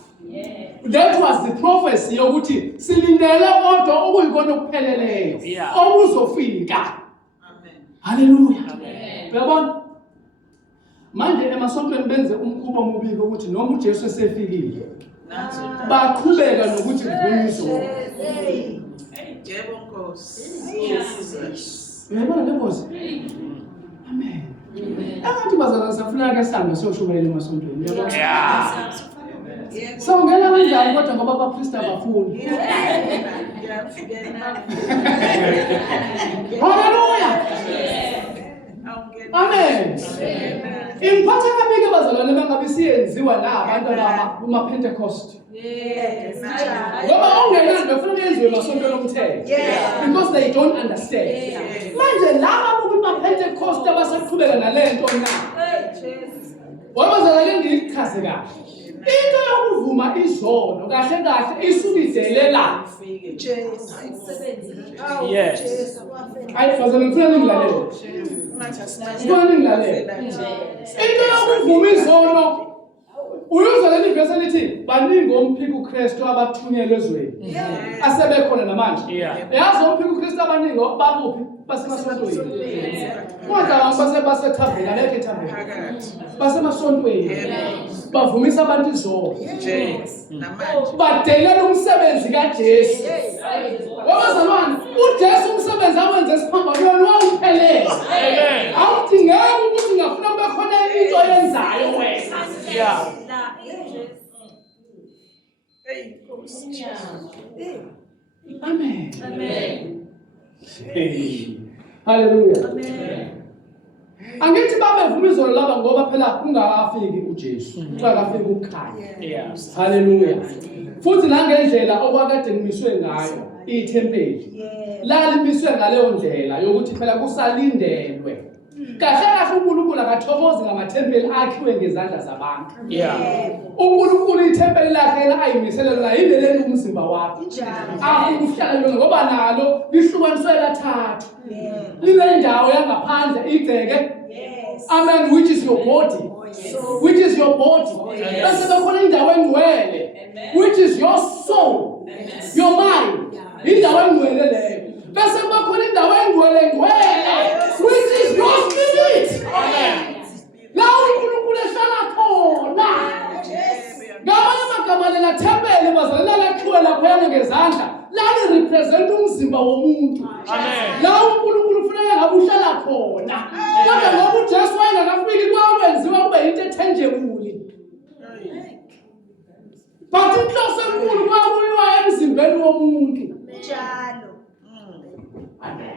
That was the prophecy yokuthi silindele kodwa okuyikona okupheleleyo okuzofika. Amen. Hallelujah. Amen. Uyabona? Manje emasontweni benze umkhuba omubili ukuthi noma uJesu esefikile baqhubeka nokuthi kuvunywe izono. Yebo Nkosi. Uyabona le Nkosi? Amen. Abantu bazalwane safuna ke sihambe siyoshumayela emasontweni. Uyabona? Yeah. Sawungena kanjani kodwa ngoba abapriest abafuni. Hallelujah. Amen. Imphatha kabi ke bazalwane bangabe siyenziwa la abantu abama Pentecost. Ngoba ungenani befuna ukwenziwe emasontweni omthetho. Because they don't understand. Manje laba kuma Pentecost abasaqhubeka nalento na. Wabazalwane ngichaze kahle. Into yokuvuma izono kahle kahle isukizelela. Yes. Ayifazana ngifuna ningilalele. Ngifuna ningilalele. Into yokuvuma izono uyuzwa leli verse lithi baningi omphika uKristu abathunyelwe ezweni. Asebekhona namanje. Yazi omphika uKristu abaningi bakuphi basemasontweni. Kodwa basethaveni abekho ethaveni. Basemasontweni. Bavumisa abantu izono. Badelela umsebenzi kaJesu. Wabazalwane, uJesu umsebenzi awenze esiphambanweni wawuphelele. Amen. Awudingeki ukuthi ngafuna kube khona into oyenzayo wena. Yeah. Amen. Amen. Hey. Hallelujah. Amen. Angithi babevuma izono laba ngoba phela kungakafiki uJesu. Kungakafiki ukukhanya. Yes. Hallelujah. Futhi nangendlela okwakade kumiswe ngayo ithempeli. La limiswe ngaleyo ndlela yokuthi phela kusalindelwe. Kahle kahle uNkulunkulu akathokozi ngamathempeli akhiwe ngezandla zabantu. Yeah. uNkulunkulu ithempeli lakhe ayimisele lona yileli umzimba wakhe. Akuhlala lona ngoba nalo lihlukaniswe kathathu. Line indawo yangaphandle igceke. Amen, which is your body. Which is your body. Bese bekhona indawo engcwele, which is your soul. Your mind. Indawo engcwele leyo. Bese bekhona indawo engcwele which is your spirit. Amen. La uNkulunkulu ehlala khona. Ngamanye amagama lela thempeli bazalana lakhiwe lapha ngezandla. Lali represent umzimba womuntu. Amen. La uNkulunkulu ufuneka ngabe uhlala khona. Kodwa ngoba uJesu wayengakafiki kwakwenziwa kube into ethenjebuli. But inhloso enkulu kwakuyiwa emzimbeni womuntu. Njalo. Amen.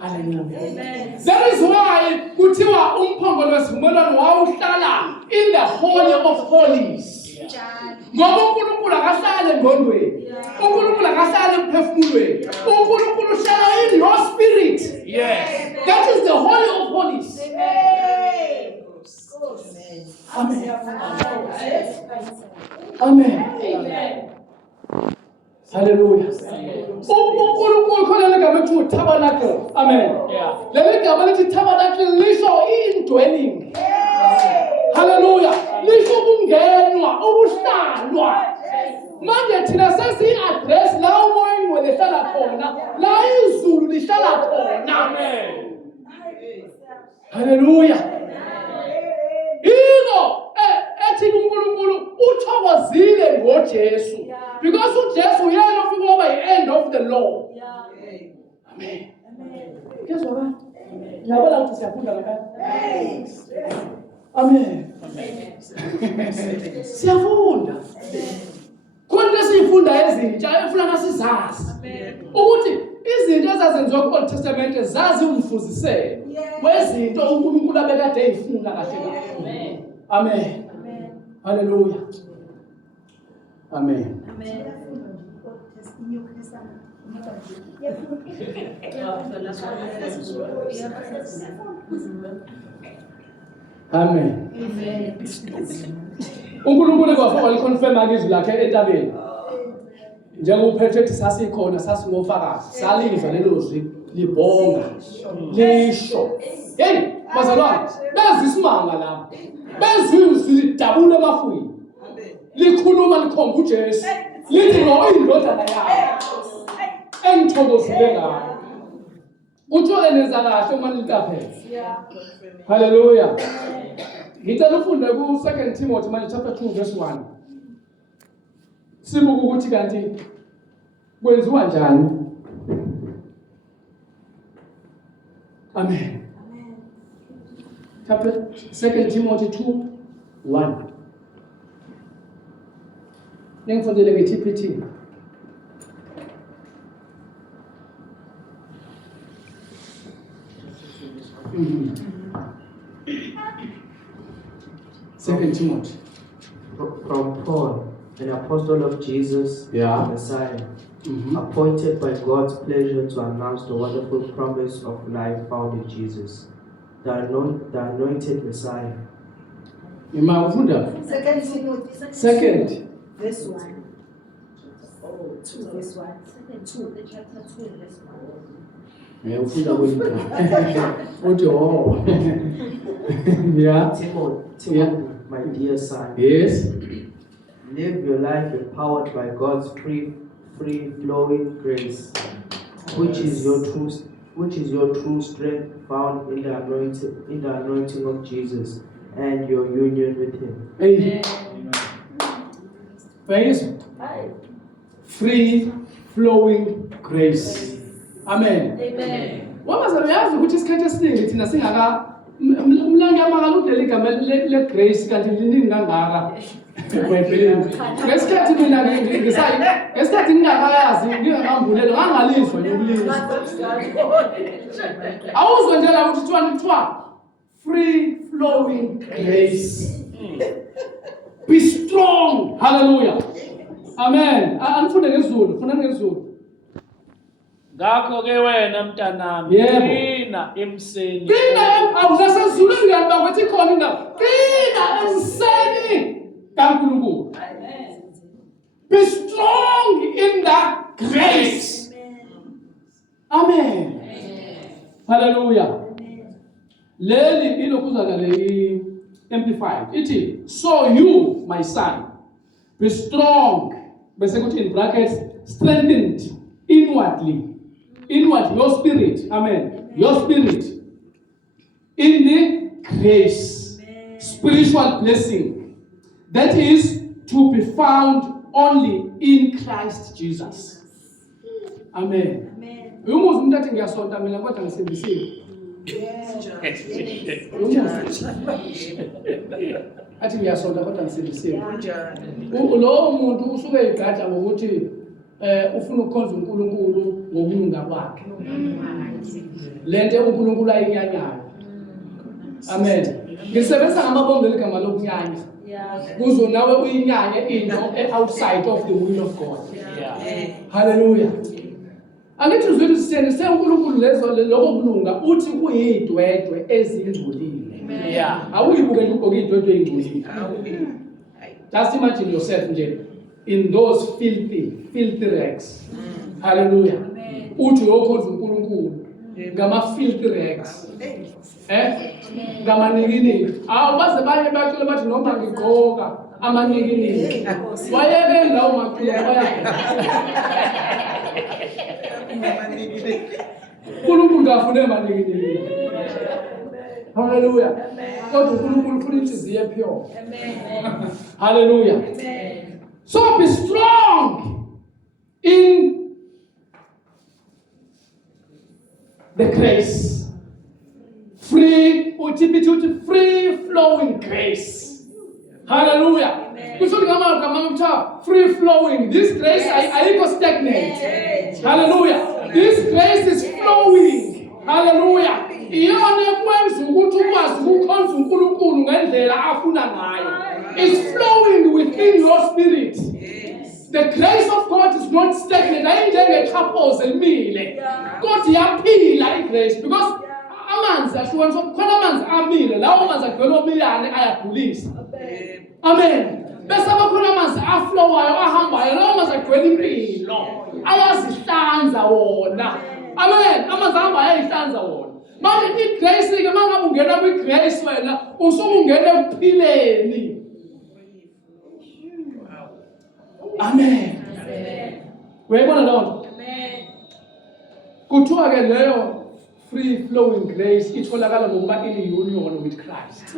Hallelujah. That is why kuthiwa umphongolo wesivumelwano wawuhlala in the Holy of Holies. Ngoba uNkulunkulu akahlali engqondweni. uNkulunkulu akahlali emphefumulweni. uNkulunkulu uhlala in your spirit. Yes. That is the Holy of Holies. Amen. Amen. Hallelujah. uNkulunkulu khona legama elithi tabernacle. Amen. Yeah. Leli gama lithi tabernacle lisho indwelling. Hallelujah. Lisho ukungenwa, ukuhlalwa. Manje thina sesi-address la umoya ingcwele ehlala khona, la izulu lihlala khona. Amen. Hallelujah. Yiko ethi uNkulunkulu uthokozile ngoJesu. Because uJesu uyena ofika ngoba yi-end of the law. Amen. Kezwa ba? Ngiyabona ukuthi siyafunda lapha. Amen. Siyafunda. Konke sifunda ezintsha efuna nasizazi. Ukuthi izinto ezazenziwa ku-Old Testament zazi umfuziselo wezinto uNkulunkulu abekade eyifuna kahle kakhulu. Amen. Hallelujah. Amen. Amen. uNkulunkulu kwafaka liconfirm izwi lakhe entabeni. Njengophethe ethi sasikhona sasingofakazi, salizwa lelo zwi libonga, lisho. Hey, bazalwane, bezisimanga lapha. Bezizwi lidabula emafwini. Likhuluma likhomba uJesu. Lithi lo indodana yakhe. Engithokozile ngayo. Utho eneza kahle uma nilikaphela. Hallelujah. Ngicela ufunde ku 2 Timothy manje chapter 2 verse 1. Sibuka ukuthi kanti kwenziwa njani. Amen. Chapter 2 Timothy 2:1. Ngifundele ngeTPT. Second Timothy. From Paul, an apostle of Jesus, Yeah. the Messiah, appointed by God's pleasure to announce the wonderful promise of life found in Jesus, the anointed Messiah. Ima ufunda? Second. Verse 1. 2 verse 1. 2, the chapter 2 verse 1. Ufunda kwini? Uthi oh. Yeah. Timothy, Yeah. my dear son, Yes. live your life empowered by God's free-flowing grace, which is your true strength found in the anointing of Jesus and your union with Him. Amen. Praise. Free flowing grace. Amen. Amen. Wabazalwane yazi ukuthi isikhathi esiningi thina singaka umlanga amakala udlela igama le grace kanti liningi kangaka. Ngesikhathi mina ngesikhathi ngingakayazi ngingakambulelo ngangalizwa nokulizwa. Awuzwe nje la ukuthi kuthiwa free flowing grace. Be strong. Hallelujah. Amen. Anifunde ngesiZulu, funa ngesiZulu. Ngakho ke wena mntanami, Yebo. qina emseni. Qina awusasezulwini ngiyabanga ukuthi khona indawo. Qina emseni kaNkulunkulu. Be strong in that grace. Amen. Hallelujah. Leli ilokuzana le amplified. Ithi, so you, my son, be strong. Bese kuthi in brackets, strengthened inwardly. Inward, your spirit. Amen. Your spirit. In the grace. Spiritual blessing. That is to be found only in Christ Jesus. Amen. Umuzi umuntu athi ngiyasonta mina kodwa ngisindisiwe. Athi ngiyasonta kodwa ngisindisiwe. Lo muntu usuke egaja ngokuthi ufuna ukukhonza uNkulunkulu ngokulunga kwakhe. Lento uNkulunkulu ayinyanyayo. Amen. Ngisebenza ngamabongo eligama lokunyanya. Kuzo nawe uyinyanye into outside of the will of God. Hallelujah. Angithi uzwile sitheni senkulunkulu lezo lokho kulunga uthi kuyidwedwe ezingcolile. Awuyibukela ugqoke idwedwe ezingcolile. Just imagine yourself nje in those filthy rags. Hallelujah. Uthi uyokhonza uNkulunkulu ngama filthy rags. Ngamaninginiki. Baze baye batshela bathi noma ngigqoka amaninginiki. Wayeke ndawo maqhuba wayeke. uNkulunkulu afune amaninginiki. Hallelujah. Kodwa uNkulunkulu ufuna inhliziyo epure. Amen. Hallelujah. Amen. So be strong in the grace. Free flowing grace. Hallelujah. Free flowing. This grace I stagnant. Hallelujah. This grace is flowing. Hallelujah. It's flowing within your spirit. The grace of God is not stagnant. I enjoy couples and meal. God yaphila grace because amanzi ashukana so khona amanzi amile lawo amanzi agcwele omilane ayagulisa. Amen. Bese abakhona amanzi aflowayo ahambayo lawo amanzi agcwele impilo ayazihlanza wona. Amen. Amanzi ahambayo ayihlanza wona. Manje igrace ke mangabe ungena kwigrace wena usukungena ekuphileni. Amen. Uyayibona lonto? Amen. Kuthiwa ke leyo free flowing grace itholakala ngokuba ini union with Christ.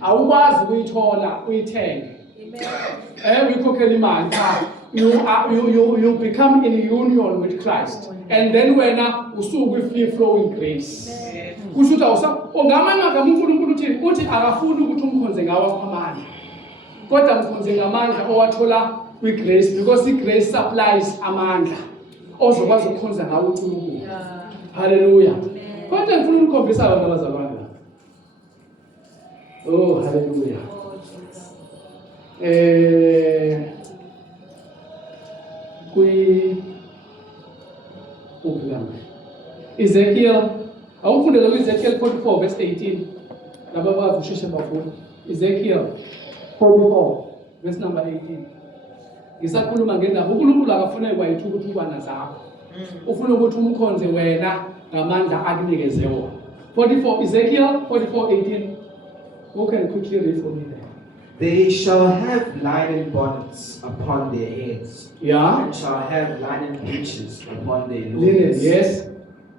Awukwazi ukuyithola uyithenge. Amen. Uyikhokhela imali cha. You become in union with Christ. And then wena usuku free flowing grace. Kusho ukuthi ungamanga uNkulunkulu uthi akafuni ukuthi umkhonze ngawo amandla. Kodwa mkhonze ngamandla owathola grace because grace supplies amandla ozokwazi ukukhonza ngawo uNkulunkulu. Hallelujah. Kodwa ngifuna ukukhombisa abantu abazalwane. Oh hallelujah. Ezekiel, awufundela Ezekiel 44 verse 18. Laba bavusheshe bafuna. Ezekiel 44 verse number 18. Ngisakhuluma ngendaba uNkulunkulu akafuna kwayithukuthukwana zakho. Ufuna ukuthi umkhonze wena ngamandla akunikeze wona. 44 Ezekiel 44:18. Who can quickly read for me there? They shall have linen bonnets upon their heads. Yeah. And shall have linen breeches upon their loins. Linen, yes.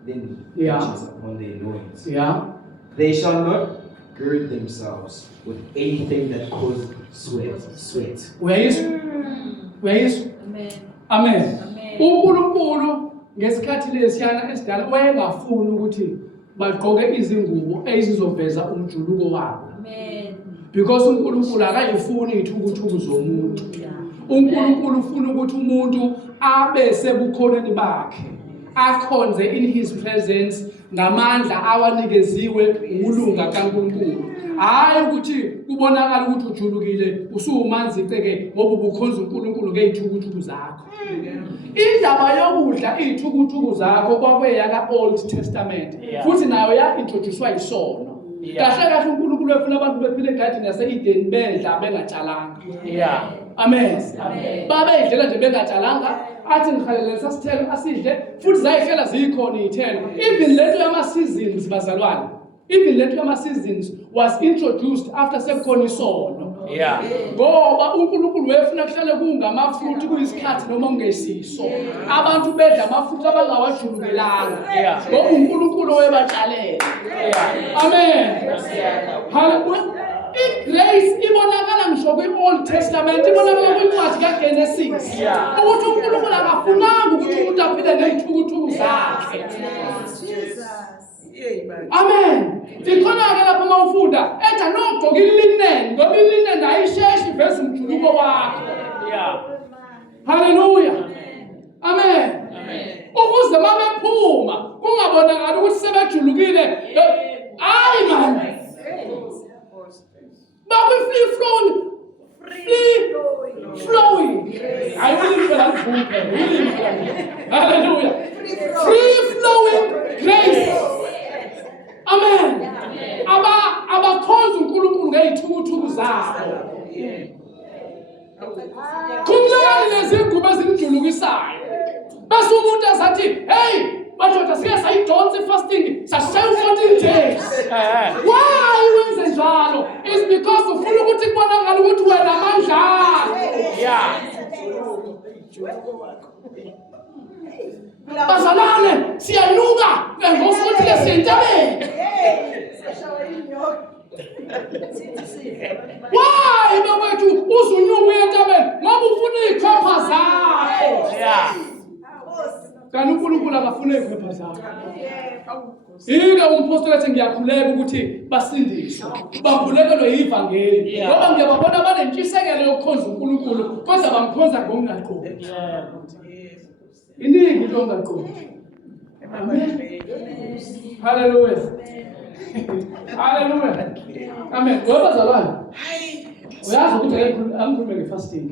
Linen Yeah. breeches upon their loins. Yeah. They shall not gird themselves with anything that causes sweat. Where is? Amen. Amen. uNkulunkulu ngesikhathi lesiyana esidala wayengafuni ukuthi bagqoke izingubo ezizoveza umjuluko wabo. Amen. Because uNkulunkulu akayifuni ithukuthuku zomuntu. uNkulunkulu ufuna ukuthi umuntu abe sebukhoneni bakhe, akhonze in his presence ngamandla awanikeziwe ulunga kaNkulunkulu. Hayi ukuthi kubonakala ukuthi ujulukile usumanzi ke ngoba ubukhonza uNkulunkulu ngezithukuthuku zakho. Indaba yokudla izithukuthuku zakho kwakweyaka Old Testament futhi nayo ya-introducewa yisono. Kahle kahle uNkulunkulu efuna abantu bephile egadini yase-Eden bedla bengatshalanga. Amen. Babe idlela nje bengatshalanga athi ngikhalele sasithelo asidle futhi zayihlela zikhona izithelo. Even lento yama seasons bazalwane. Even lento yama seasons was introduced after sekukhona isono. Ngoba uNkulunkulu wefuna kuhlale kungamafruit kuyisikhathi noma ungesiso. Abantu bedla amafruit abangawajulukelanga. Ngoba uNkulunkulu webatshalela. Amen. Hallelujah. Grace ibonakala ngisho kwi-Old Testament, ibonakala kwincwadi kaGenesis. Ukuthi uNkulunkulu akafunanga ukuthi umuntu aphile ngezithukuthuku zakhe. Amen. Ikhona-ke lapho uma ufunda ethi anogqoka ilineni ngoba ilineni ayisheshi iveze umjuluko wakho. Hallelujah. Amen. Ukuze uma bephuma kungabonakali ukuthi sebejulukile. Hayi man. Kumlekani nezingubo ezimjulukisayo. Bese umuntu asathi, hey, madoda sike sayidonsa fasting, sashaya 14 days. Why wenze njalo? It's because ufuna ukuthi kubonakala ukuthi wena manjani. Yeah. Bazalwane, siyanuka ngokuthi lesentabeni. Why bawethu uzunyuka uyentabeni? Ngoba ufuna ikhopha zakho. Yeah. Kanti uNkulunkulu akafuna ikhopha zakho. Yike umpostoli ethi ngiyakhuleka ukuthi basindiswe. Bavulekelwe ivangeli. Ngoba ngiyababona banentshisekelo yokukhonza uNkulunkulu, kodwa bamkhonza ngokungaqondi. Iningi lokungaqondi. Amen. Hallelujah. Hallelujah. Amen. Ngoba bazalwane. Uyazi ukuthi angikhulume ngefasting.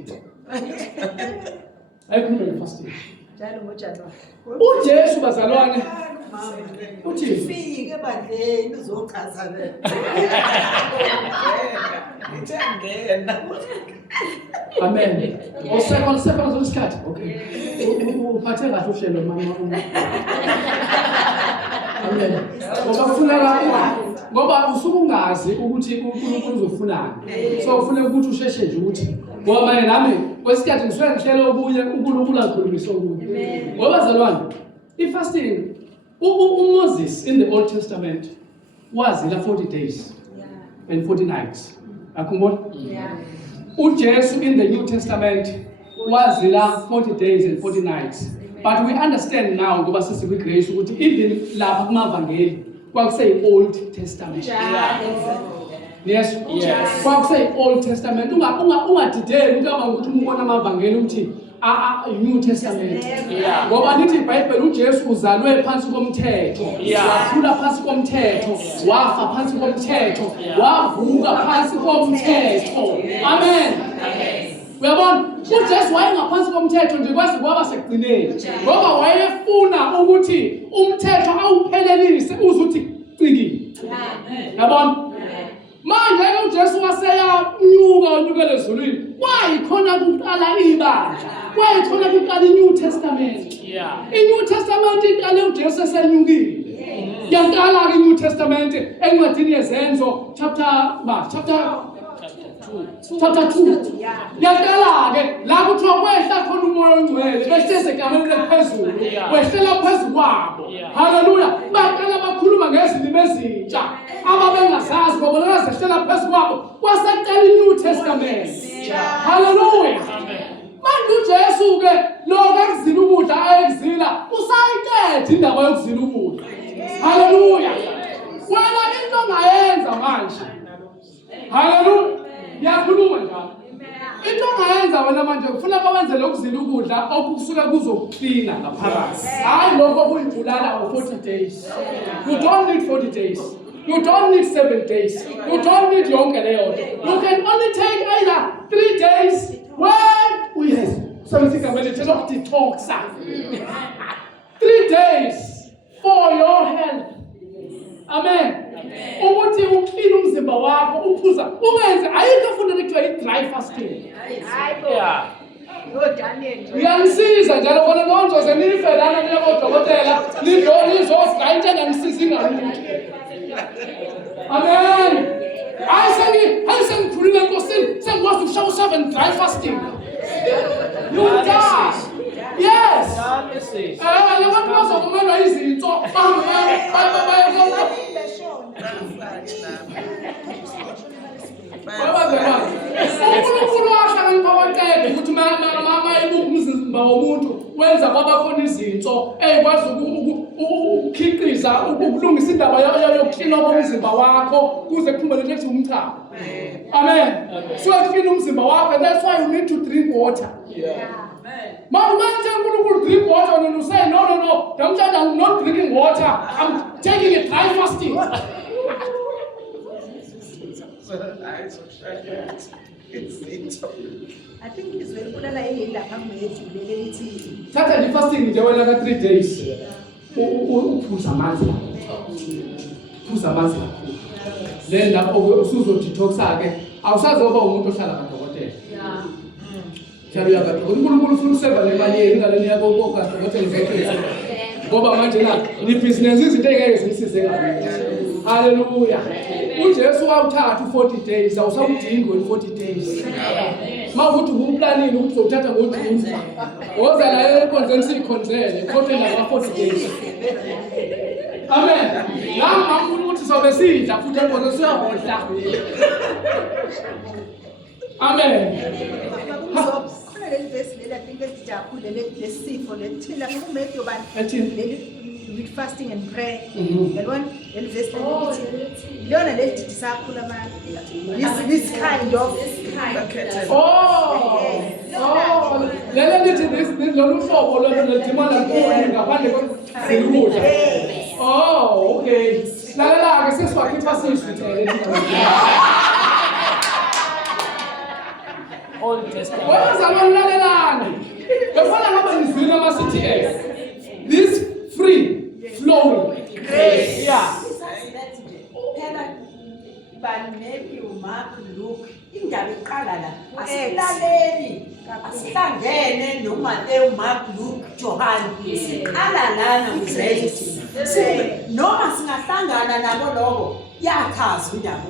Ayikhulume ngefasting. Njalo ngoJanuwari. uJesu bazalwane uthi Ufike ebandleni uzochaza le. Ngithangena. amen. Second zosikhathi. Okay. Uphathe kahle uhlelo mama. Amen. Ngoba ufuna ngoba usuke ungazi ukuthi uNkulunkulu uzofunani. So ufuna ukuthi usheshe nje ukuthi ngoba manje nami kwesikhathi ngisuke ngihlelo okunye uNkulunkulu akhulumise okunye. Ngoba bazalwane ifasting Moses in the Old Testament wazila 40 days and 40 nights. Akhumbula? uJesu in the New Testament wazila 40 days and 40 nights. But we understand now ngoba sisiku grace ukuthi even lapha kumavangeli kwakusey Old Testament. Yes. Kwakusey Old Testament. Ungadideli ukaba ukuthi umbona amavangeli ukuthi New Testament. Ngoba nithi iBhayibheli uJesu uzalwe phansi komthetho. Wakhula phansi komthetho. Wafa phansi komthetho. Wavuka phansi komthetho. Amen. Uyabona? uJesu wayengaphansi komthetho nje kwaze kwaba sekugcineni. Ngoba wayefuna ukuthi umthetho awuphelelise uzuthi ciki. Yabona? Manje uJesu waseyanyuka ezulwini. Wayikhona kuqala ibandla. Wayikhona kuqala iNew Testament. INew Testament iqale uJesu esenyukile. Yaqala iNew Testament encwadini yezenzo chapter 2. Yaqala ke la kuthiwa kwehla khona umoya ongcwele behleze egameni lephezulu. Wehlela phezulu kwabo. Hallelujah. Baqala bakhuluma ngezilimi ezintsha. Ababengazazi ngoba lazehlela phezulu kwabo. Kwasaqala iNew Testament. Hallelujah. Manje uJesu ke lokho ekuzila ukudla ayekuzila usayiqeda indaba yokuzila ukudla. Hallelujah. Wena into ongayenza manje. Hallelujah. Yakhuluma njalo. Into ongayenza wena manje ufuna bawenze lokuzila ukudla okusuka kuzokuklina ngaphakathi. Hayi lokho okuyibulala ngo40 days. You don't need 40 days. You don't need 7 days. You don't need yonke leyo nto. You can only take either 3 days when yes. Something I'm going to detox. 3 days for your health. Amen. Ukuthi uklina umzimba wakho uphuza ungenze ayikho funeka kuthiwa i-dry fasting. Yeah. Uyangisiza njalo khona konke zenife lana niyabodokotela nizofika into engangisiza ingalungi. Amen. Ayisengikhulile enkosini sengikwazi ukushaya 7 dry fasting. You die. Yes. Labantu bazokumelwa izinto uNkulunkulu wahlala phakathi ukuthi mama ebuka umzimba womuntu wenza kwabakhona izinto ezikwazi ukukhiqiza ukulungisa indaba yokuklina komzimba wakho kuze kuphumelele ukuthi umchamo. Amen. So uklina umzimba wakho and that's why you need to drink water. Manje uNkulunkulu drink water and you say no. I'm not drinking water. I'm taking a dry fasting. I think it's very good that I hear that I'm going to Thatha the fasting nje wena ka 3 days. Uphuza amanzi. Uphuza amanzi kakhulu. Then lapho usuzo detoxa ke awusazoba umuntu ohlala kadokotela. Haleluya kahle. uNkulunkulu ufuna useva nemali yenu ngaleni yabo kokade ngothi ngizokhisa. Ngoba manje la ibhizinesi izinto engeke zimsize kakhulu. Haleluya. uJesu wawuthatha u40 days awusakudingi we40 days. Mawukuthi umplanini ukuthi uzothatha ngoJuni. Woza la ekonzeni sikhonzele kodwa la 40 days. Amen. Lama ukuthi sobe sidla futhi ekonzeni siyahodla. Amen. Khona leli verse leli I think esijaphule lesifo lethina kumedo bani leli with fasting and prayer. Yabona leli verse leli lona leli dithi sakhula manje. This kind of lele lithi this lolu hlobo loludimana kakhulu ngaphandle kokudla. Okay. Lalela ke sesiwakhipha siswithele. Old Testament. Wenzalwa lalelani. Befana ngaba nizwini ama-CTS. This free flowing grace. Yeah. Phela banephi uMark Luke indaba iqala la asilaleli asihlangene noMateyu Mark Luke John siqala lana kuZethi noma singahlangana nabo lokho yachaza indaba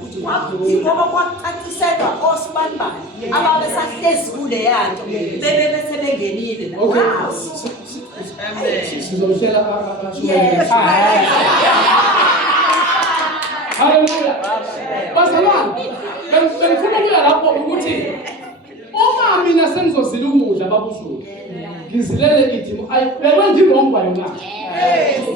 ukuthi ngoba kwacaciselwa osibanibani ababesahlezi kule yanto bebe bese bengenile la. Okay. Sizoshela Haleluya. Bazalwane, bengifuna ukuya lapho ukuthi uma mina sengizozila ukudla babusuku. Ngizilele idimo. Bebe ngingomba yona.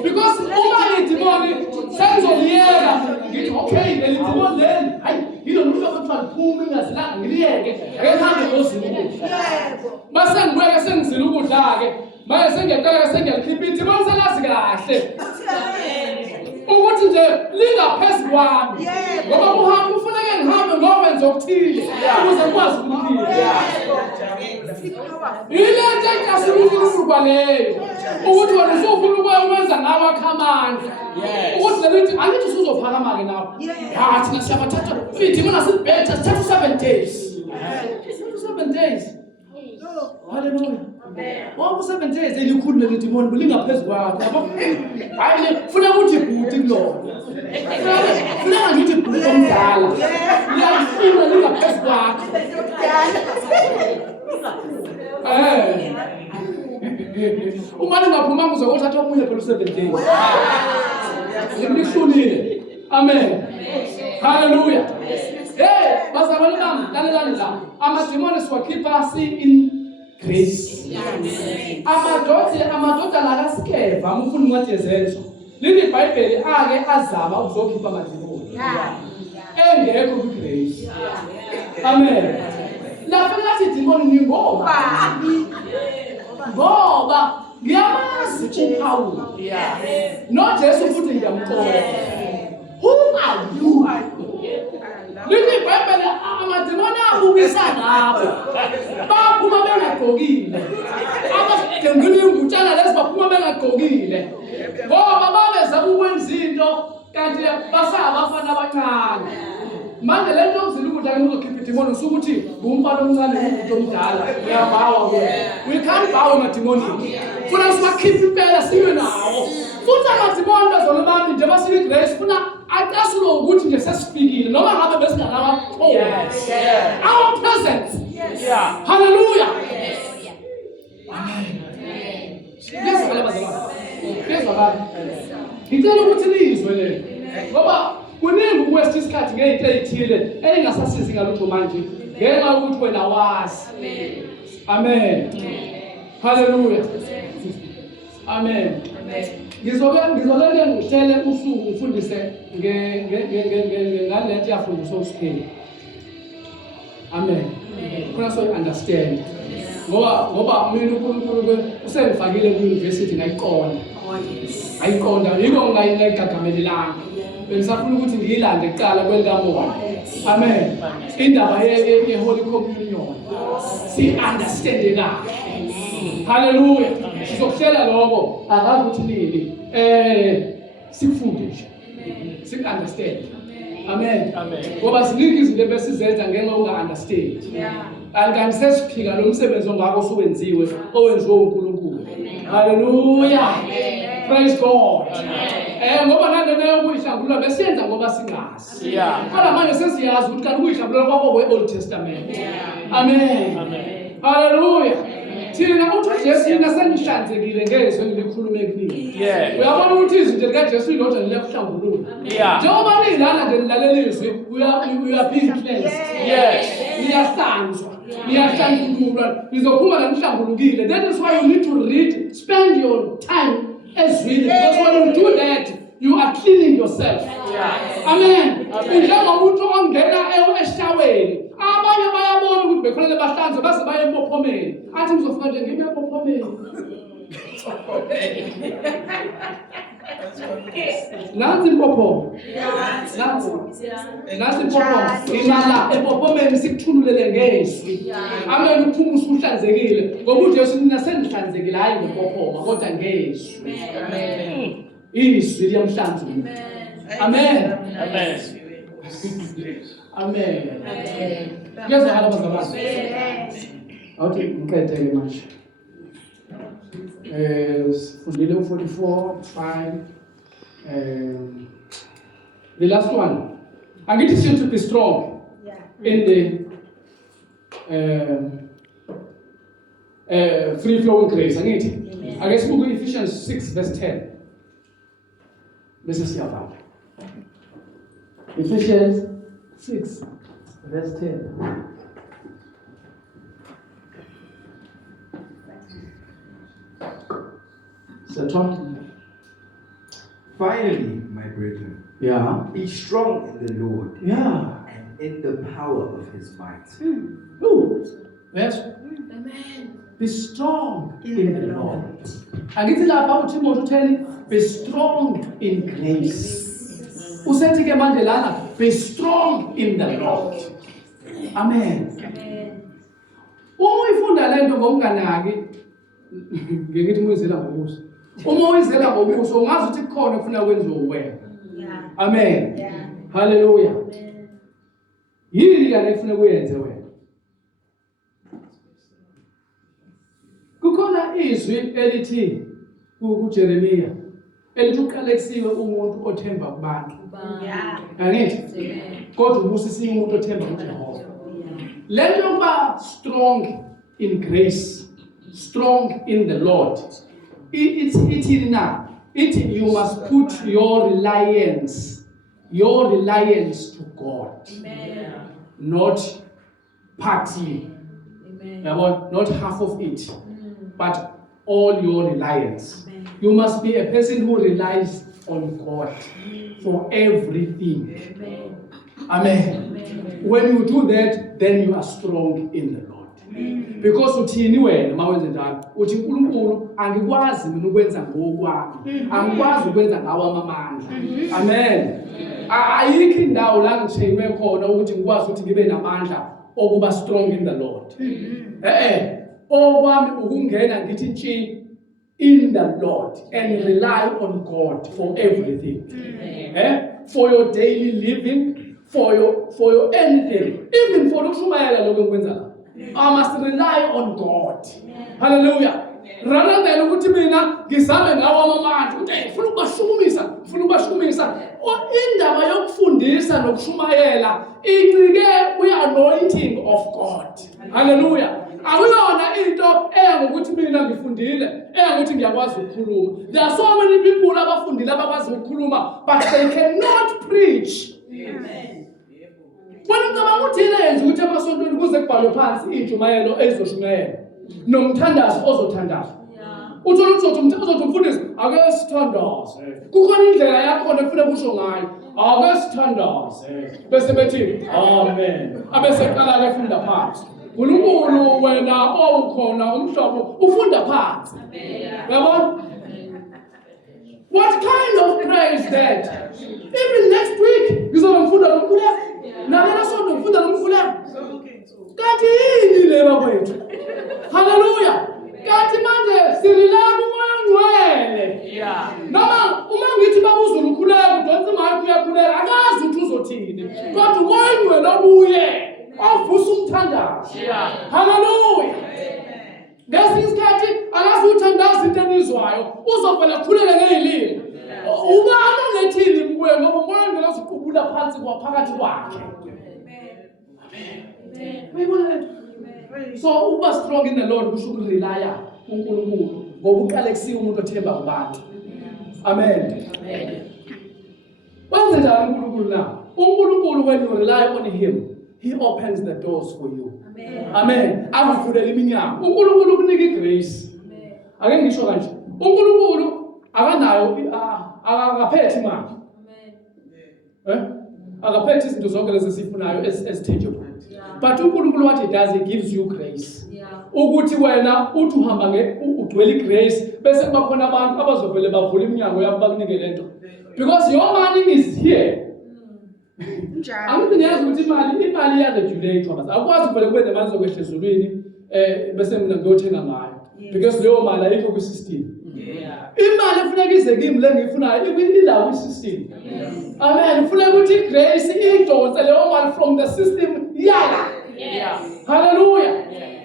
Because uma idimoni sengizoliyela ngithi okay leli idimoni leli hayi yilo muntu akuthiwa liphuma ingazilanga ngiliyeke ngihambe ngozila ukudla. Mase ngibuye sengizila ukudla ke manje sengiyaqala sengiyalikhipha idimoni selazi kahle. Ukuthi nje lingaphezulu kwami ngoba kuhamba kufanele ngihambe ngowenza okuthile ukuze ngikwazi ukuphila. Ile nje kasuluku kwaleyo ukuthi wena usufuna ukwenza ngawe akhamandla ukuthi lelithi angithi usuzophakama ke nawe hathi nasiyabathatha ithi mina sibhetha sithatha 7 days 7 days. Haleluya. Wabu 7 days elikhulu lelithi imoni bulingaphezulu kwakho yabo. Hayi ufuna ukuthi ibhuti kulona. Ufuna ngithi ibhuti omdala. Uyafuna lingaphezulu kwakho. Uma ningaphumanga uzokuthatha omunye phela 7 days. Ngihlulile. Amen. Hallelujah. Hey, bazalwane bami, lalelani la. Amadimoni siwakhipha in grace. Amadoda la kaSkeva umfuni incwadi yezenzo. Lithi iBhayibheli ake azama ukuzokhipha amadimoni. Engekho kuGrace. Amen. Lapha lathi idimoni ningoba ngiyamazi uPawulu. noJesu futhi ngiyamqoka. Who are you? Lithi iBhayibheli amadimoni abukisa ngapho. Baphuma bengagqokile. Abadengile ingutshana lezi baphuma bengagqokile. Ngoba babeza ukwenza into kanti basabafana abancane. Manje lento yokuzila ukudla ngokukhipha idimoni usukuthi ngumfana omncane umuntu omdala uyabawa wena. We can't bow amadimoni. Funa siwakhiphe impela siwe nawo. Futhi amadimoni bazona bami nje basile grace funa aqasulo ukuthi nje sesifikile noma ngabe besingalawa. Yes. Our presence. Yeah. Hallelujah. Amen. Yes, bazalwane. Ngicela ukuthi lizwe le. Ngoba kuningi ukwesta isikhathi ngeinto ezithile engasasizi ngalutho manje ngenxa ukuthi wena wazi. Amen. Hallelujah. Amen. Ngizolele ngihlele usuku ngifundise ngalento yafundiswa uSipheli. Amen. Khona so understand. Ngoba mina uNkulunkulu usengifakile ku-university ngayiqonda. Ayiqonda yiko ngayigagamelelanga. Bengisafuna ukuthi ngiyilande kuqala kwelikamoya. Amen. Indaba ye-Holy Communion. Si-understande kahle. Hallelujah. Sizokuhlela lokho akazi ukuthi nini. Sikufunde nje. Siku-understand. Amen. Ngoba ziningi izinto ebesizenza ngenxa unga-understand. Kanti sesiphika lo msebenzi ongako osuwenziwe owenziwe uNkulunkulu. Hallelujah. Praise God. Ngoba nalena yokuyihlambulula besiyenza ngoba singazi. Kodwa manje sesiyazi ukuthi kanti ukuyihlambulula kwakho kwe-Old Testament. Amen. Hallelujah. Thina uthi Jesu senihlanzekile ngezwe ngilikhulume kunini. Uyabona ukuthi izinto likaJesu ilodwa liyakuhlambulula. Njengoba nilana nje nilalela izwi, we are being cleansed. Niyahlanzwa. Niyahlanjululwa. Nizophuma la nihlambulukile. That is why you need to read, spend your time ezwini, because when you do that, you are cleaning yourself. Amen. Njengomuntu ongena eshaweni, abanye bayabona ukuthi befanele bahlanze base baye empophomeni. Athi ngizofika nje ngime empophomeni. Nansi impophomo. Nansi impophomo. Imala empophomeni sikuthululele ngezwi. Amen. Uphuma usuhlanzekile. Ngoba uJesu nina senihlanzekile hayi ngempophomo kodwa ngezwi. Amen. Izwi liyamhlanzula. Amen. Amen. Ngiyazwakala bazalwane. Okay, ngiqedele manje. Fundile 44, 5. The last one. Angithi you to be strong in the free flowing grace. Angithi. Ake sibuke Ephesians 6 verse 10. Bese siyavala. Ephesians 6 verse 10. So talking. Finally, my brethren, be strong in the Lord and in the power of his might. Yes. Amen. Be strong in the Lord. Angithi lapha uThimothi 10, be strong in grace. Usethi ke manje lana, be strong in the Lord. Amen. Uma uyifunda lento ngokunganaki, ngithi uyizela ngobuso. Uma uyizela ngobuso ungazi ukuthi kukhona ufuna kwenziwe wena. Amen. Hallelujah. Yini la nefuna kuyenze wena? Kukhona izwi elithi kuJeremiya elithi uqalekiwe umuntu othemba kubantu. Angithi? Kodwa ubusisiwe umuntu othemba kuJehova. Let you be strong in grace, strong in the Lord. You must put your reliance to God. Amen. Not partly, not half of it, but all your reliance. Amen. You must be a person who relies on God for everything. Amen. Amen. When you do that, then you are strong in the Lord. Because uthini wena mawenze njalo uthi uNkulunkulu angikwazi mina ukwenza ngokwami angikwazi ukwenza ngawo amandla. Amen. Ayikho indawo la ngitheywe khona ukuthi ngikwazi ukuthi ngibe namandla okuba strong in the Lord. Okwami ukungena ngithi nchi in the Lord and rely on God for everything. For your daily living, for your anything, even for ukushumayela lokho ngikwenza. I must rely on God. Hallelujah. Rather than ukuthi mina ngizame ngawo amandla ukuthi ngifuna ukubashukumisa indaba yokufundisa nokushumayela incike kwi-anointing of God. Hallelujah. Akuyona into engokuthi mina ngifundile engokuthi ngiyakwazi ukukhuluma. There are so many people abafundile abakwazi ukukhuluma but they cannot preach. Amen. Wena ngicabanga ukuthi yenze ukuthi emasontweni kuze kubhalwe phansi intshumayelo ezoshumayela nomthandazo ozothandaza. Uthola ukuthi uzothi umfundisi ake sithandaze. Kukhona indlela yakho nekufanele kusho ngayo. Ake sithandaze. Bese bethi amen. Abese qala ke funda phansi. uNkulunkulu wena owukhona umhlobo ufunda phansi. Yabona? What kind of prayer is that? Even next week ngizobe ngifunda nomkhuleko. Nalena sonto ngifunda nomkhuleko. Kanti yini le bakwethu? Hallelujah. Kanti manje sirilala umoya ongcwele. Noma uma ngithi babuza umkhuleko donse maye kuyakhuleka akazi ukuthi uzothini. Kodwa umoya ongcwele obuye ovusa umthandazo. Ngesinye isikhathi akazi uthandaza into enizwayo uzovela khulele ngezilimi. Ubani ongethini kuwe ngoba umoya ngeke uziqubula phansi kwaphakathi kwakhe. Amen. So uba strong in the Lord kusho ukurely uNkulunkulu ngoba uqale kusiya umuntu othemba kubantu. Amen. Wenze njani uNkulunkulu na? uNkulunkulu when you rely on him, he opens the doors for you. Amen. Akuvulela iminyango. uNkulunkulu ukunika igrace. Ake ngisho kanje. uNkulunkulu akanayo akaphethe imali. Akaphethe izinto zonke lezi sifunayo as tangible. But uNkulunkulu what he does, he gives you grace. Ukuthi wena uthi uhamba udwele igrace bese kuba khona abantu abazovele bavula iminyango yabo bakunike lento. Because your money is here. Angithi niyazi ukuthi imali iyaregulator base. Akwazi ukuvele kube nemali zokwehla ezulwini bese mina ngiyothenga ngayo. Because leyo mali ayikho ku system. Imali efuneka ize kimi le ngiyifunayo ilawo ku system. Amen. Ufuna ukuthi grace idonse leyo mali from the system yala. Hallelujah.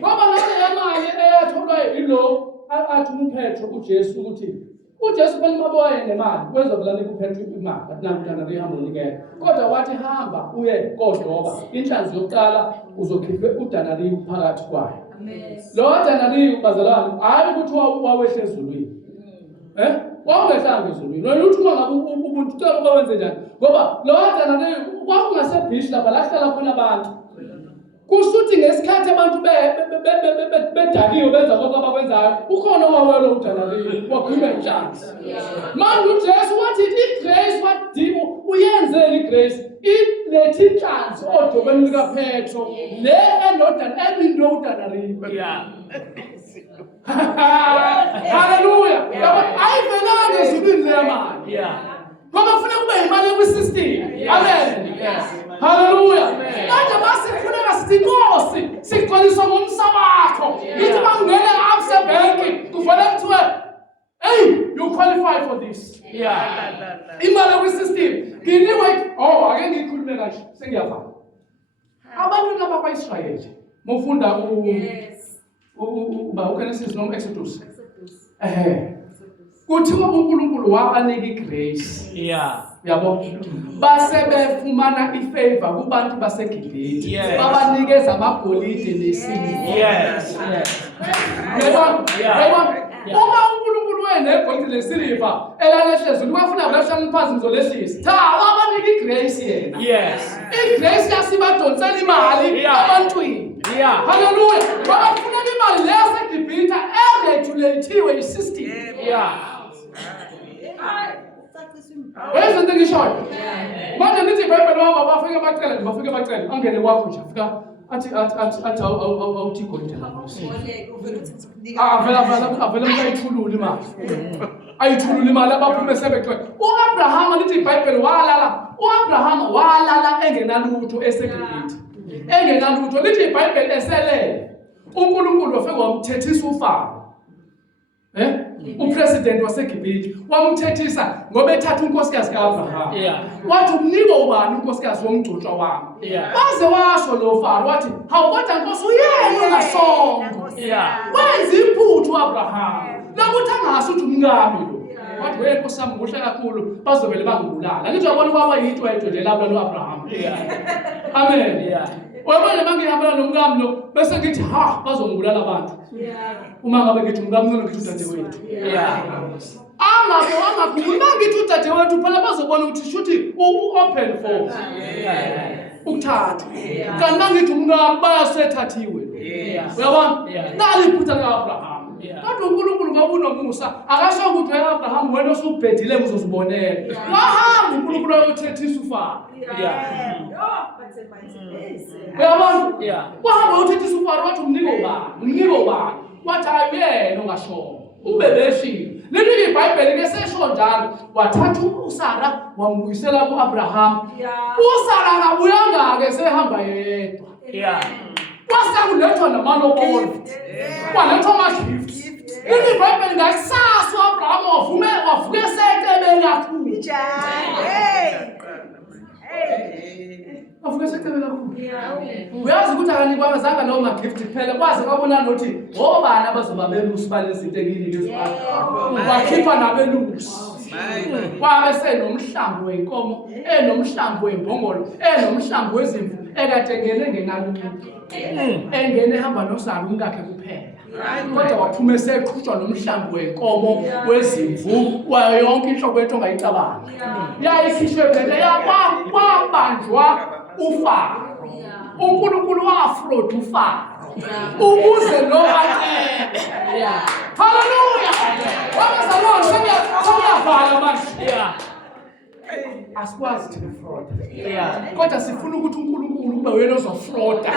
Ngoba nale mali eyatholwa yilo athi uPetro uJesu ukuthi uJesu phela maboye nemali wezovela nikuphethe imali bathi namntana rihamba unikele kodwa wathi hamba uye kodwa inhlanzi yokuqala uzokhiphe udanari phakathi kwayo. Lo danari bazalwane hayi ukuthi wawehle ezulwini. Wawuhlanga ezulwini. Lo uthi ngabe ubuntu ucela ukwenze njani ngoba lo danari kwakungasebishi lapha lahlala khona abantu. Kusuthi ngesikhathi abantu bedakiwe benza konke abakwenzayo ukhona owawelo udanari wakhuluma inhlanzi. Manje uJesu wathi igrace wadimo uyenzele igrace ilethi inhlanzi odobeni lika Petro le enodanari udanari. Hallelujah. Ayivelanga ezulwini le mali. Ngoba kufanele kube imali ekwisystem. Amen. Hallelujah. Manje basifuneka sitikosi sigcoliswa ngomsa wakho. Ithi mangene abse bank kufanele kuthiwe hey you qualify for this. Imali ekwisystem. Nginiwe ake ngikhulume kahle sengiyavala. Abantu abakwaIsrayeli mufunda uGenesis noma Exodus. Kuthiwa uNkulunkulu wabanika igrace. Yabo. Base befumana ifavor kubantu baseGibhithe. Babanikeza amagolide nesiliva. Uma uNkulunkulu wenegolide nesiliva elalehlezulu bafuna bashaya phansi ngizolehlisa. Cha, wabanika igrace yena. Igrace yasibadonsela imali abantwini. Hallelujah. Bafuna imali leyaseGibhithe eregulatiwe isystem. Where's the thing is short? Manje nithi iBhayibheli waba bafike bacela angene kwakho nje afika athi awuthi golide lapho. Avela ayithulula imali. Ayithulula imali abaphume sebegcwele. uAbraham nithi iBhayibheli uAbraham walala engenalutho eseGibhithe. Engenalutho nithi iBhayibheli eselele. uNkulunkulu wafika wamthethisa uFaro. Upresident waseGibhithe wamthethisa ngoba ethatha unkosikazi kaAbraham. Wathi umnika ubani unkosikazi womgcotshwa wami. Baze washo lo Faro wathi hawu kodwa Nkosi uyena ongasongo. Wenza iphuthu uAbraham. Lokuthi angasi uthi umngami lo. Wathi wena Nkosi yami muhle kakhulu bazovele bangibulala. Ngithi uyabona kwaba yithu ayidwele lapha lo Abraham. Amen. Wabona mangihamba nomngami lo bese ngithi bazongibulala abantu. Uma ngabe ngithi umngami ngithi udadewethu. Angakhuluma ngithi udadewethu phela bazobona ukuthi shuthi open for ukuthatha. Kanti mangithi umngami bayasethathiwe. Uyabona? Nali iphutha likaAbraham. Kodwa uNkulunkulu ngoba unomusa akasho ukuthi uAbraham wena osubhedile uzozibonela. Wahamba uNkulunkulu ayothethisa uFaro. Uyabona? Wahamba uthethisa uFaro wathi umnika ubani? Wathi ayena ongashongo. Ubebeshile. Lithi iBhayibheli ke sesho njalo wathatha uSara wambuyisela kuAbraham. uSara akabuyanga ke sehamba yedwa. Kwasekulethwa namalobolo. Kwalethwa ama-gift. Lithi iBhayibheli ngakusasa uAbraham wavuke esekebe kakhulu. Avuke Ubesecebe kakhulu. Uyazi ukuthi akanikwanga zanga lawo ma-gift kuphela kwaze kwabona nokuthi obani abazoba belusi balezinto ekiningi ezibakho. Wakhipha nabelusi. Kwabe senomhlambi wenkomo, enomhlambi wembongolo, enomhlambi wezimvu, ekade ngene ngenalutho. Engene ehamba nosalo umkakhe kuphela. Kodwa waphuma eseqhutshwa nomhlambi wenkomo, wezimvu, wayo yonke inhlobo yethu ongayicabanga. Yayikhishwe phela yabanjwa uFaro. uNkulunkulu wafroda uFaro ukuze lo acebe. Haleluya. Wabazalwane sebeyavala manje. Asikwazi thina fraud. Kodwa sifuna ukuthi uNkulunkulu kube wena ozofroda.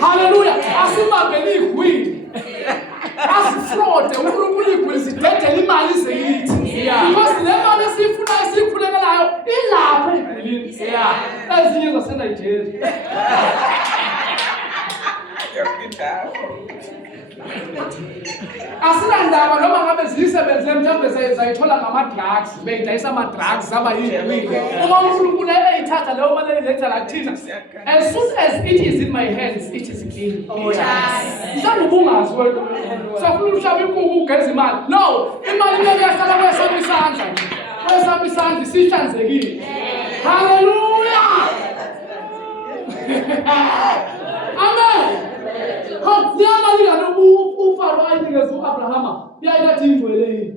Haleluya. Asibambele igwini. Asifrode uNkulunkulu igwini sidedele imali zeyithi. Because le mali esifunayo sikhulekelayo ilapha egwinini. Ezinye zaseNigeria. Asinandaba noma ngabe ziyisebenzele mhlawumbe zayithola ngama-drugs, beyidayisa ama-drugs zaba yingwini. Uma uNkulunkulu eyithatha leyo mali eyiletha la kuthina, as soon as it is in my hands, it is clean. Mhlawumbe ubungazi wena safuna ushaba inkukhu ugeza imali. No, imali leyo iyahlala kwesami isandla. Kwesami isandla sihlanzekile. Haleluya. Amen. uFaro ayinikeza uAbrahama yayilathi ingcwele yini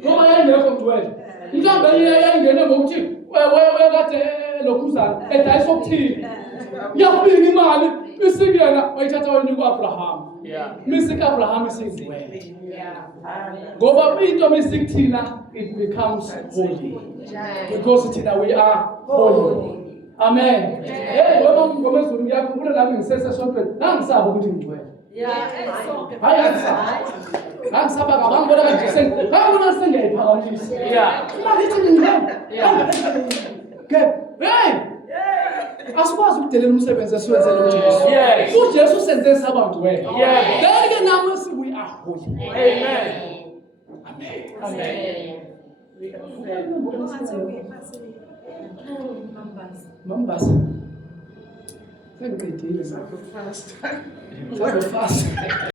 ngoba yayingekho ngcwele mhlawumbe yayingene ngokuthi wewe kade lokhuzana edayisa okuthini yafika imali isikena wayithatha wayinika uAbrahama misika Abrahama isingcwele ngoba into misikuthina it becomes holy because thina we are holy. Amen. Wema ngomezulu ngiyakhumbula nami ngisesesontweni nangisaba ukuthi ngicwele. Hayi angisaba kabangibona kanje ngabona sengiyayiphakamisa. Malithi ngicela. Hey! Asikwazi ukudelela umsebenzi esiwenzele uJesu. uJesu senze sabantu wena. Then nawe we are holy. Amen. Amen. Mambasa. Thank you. Fast.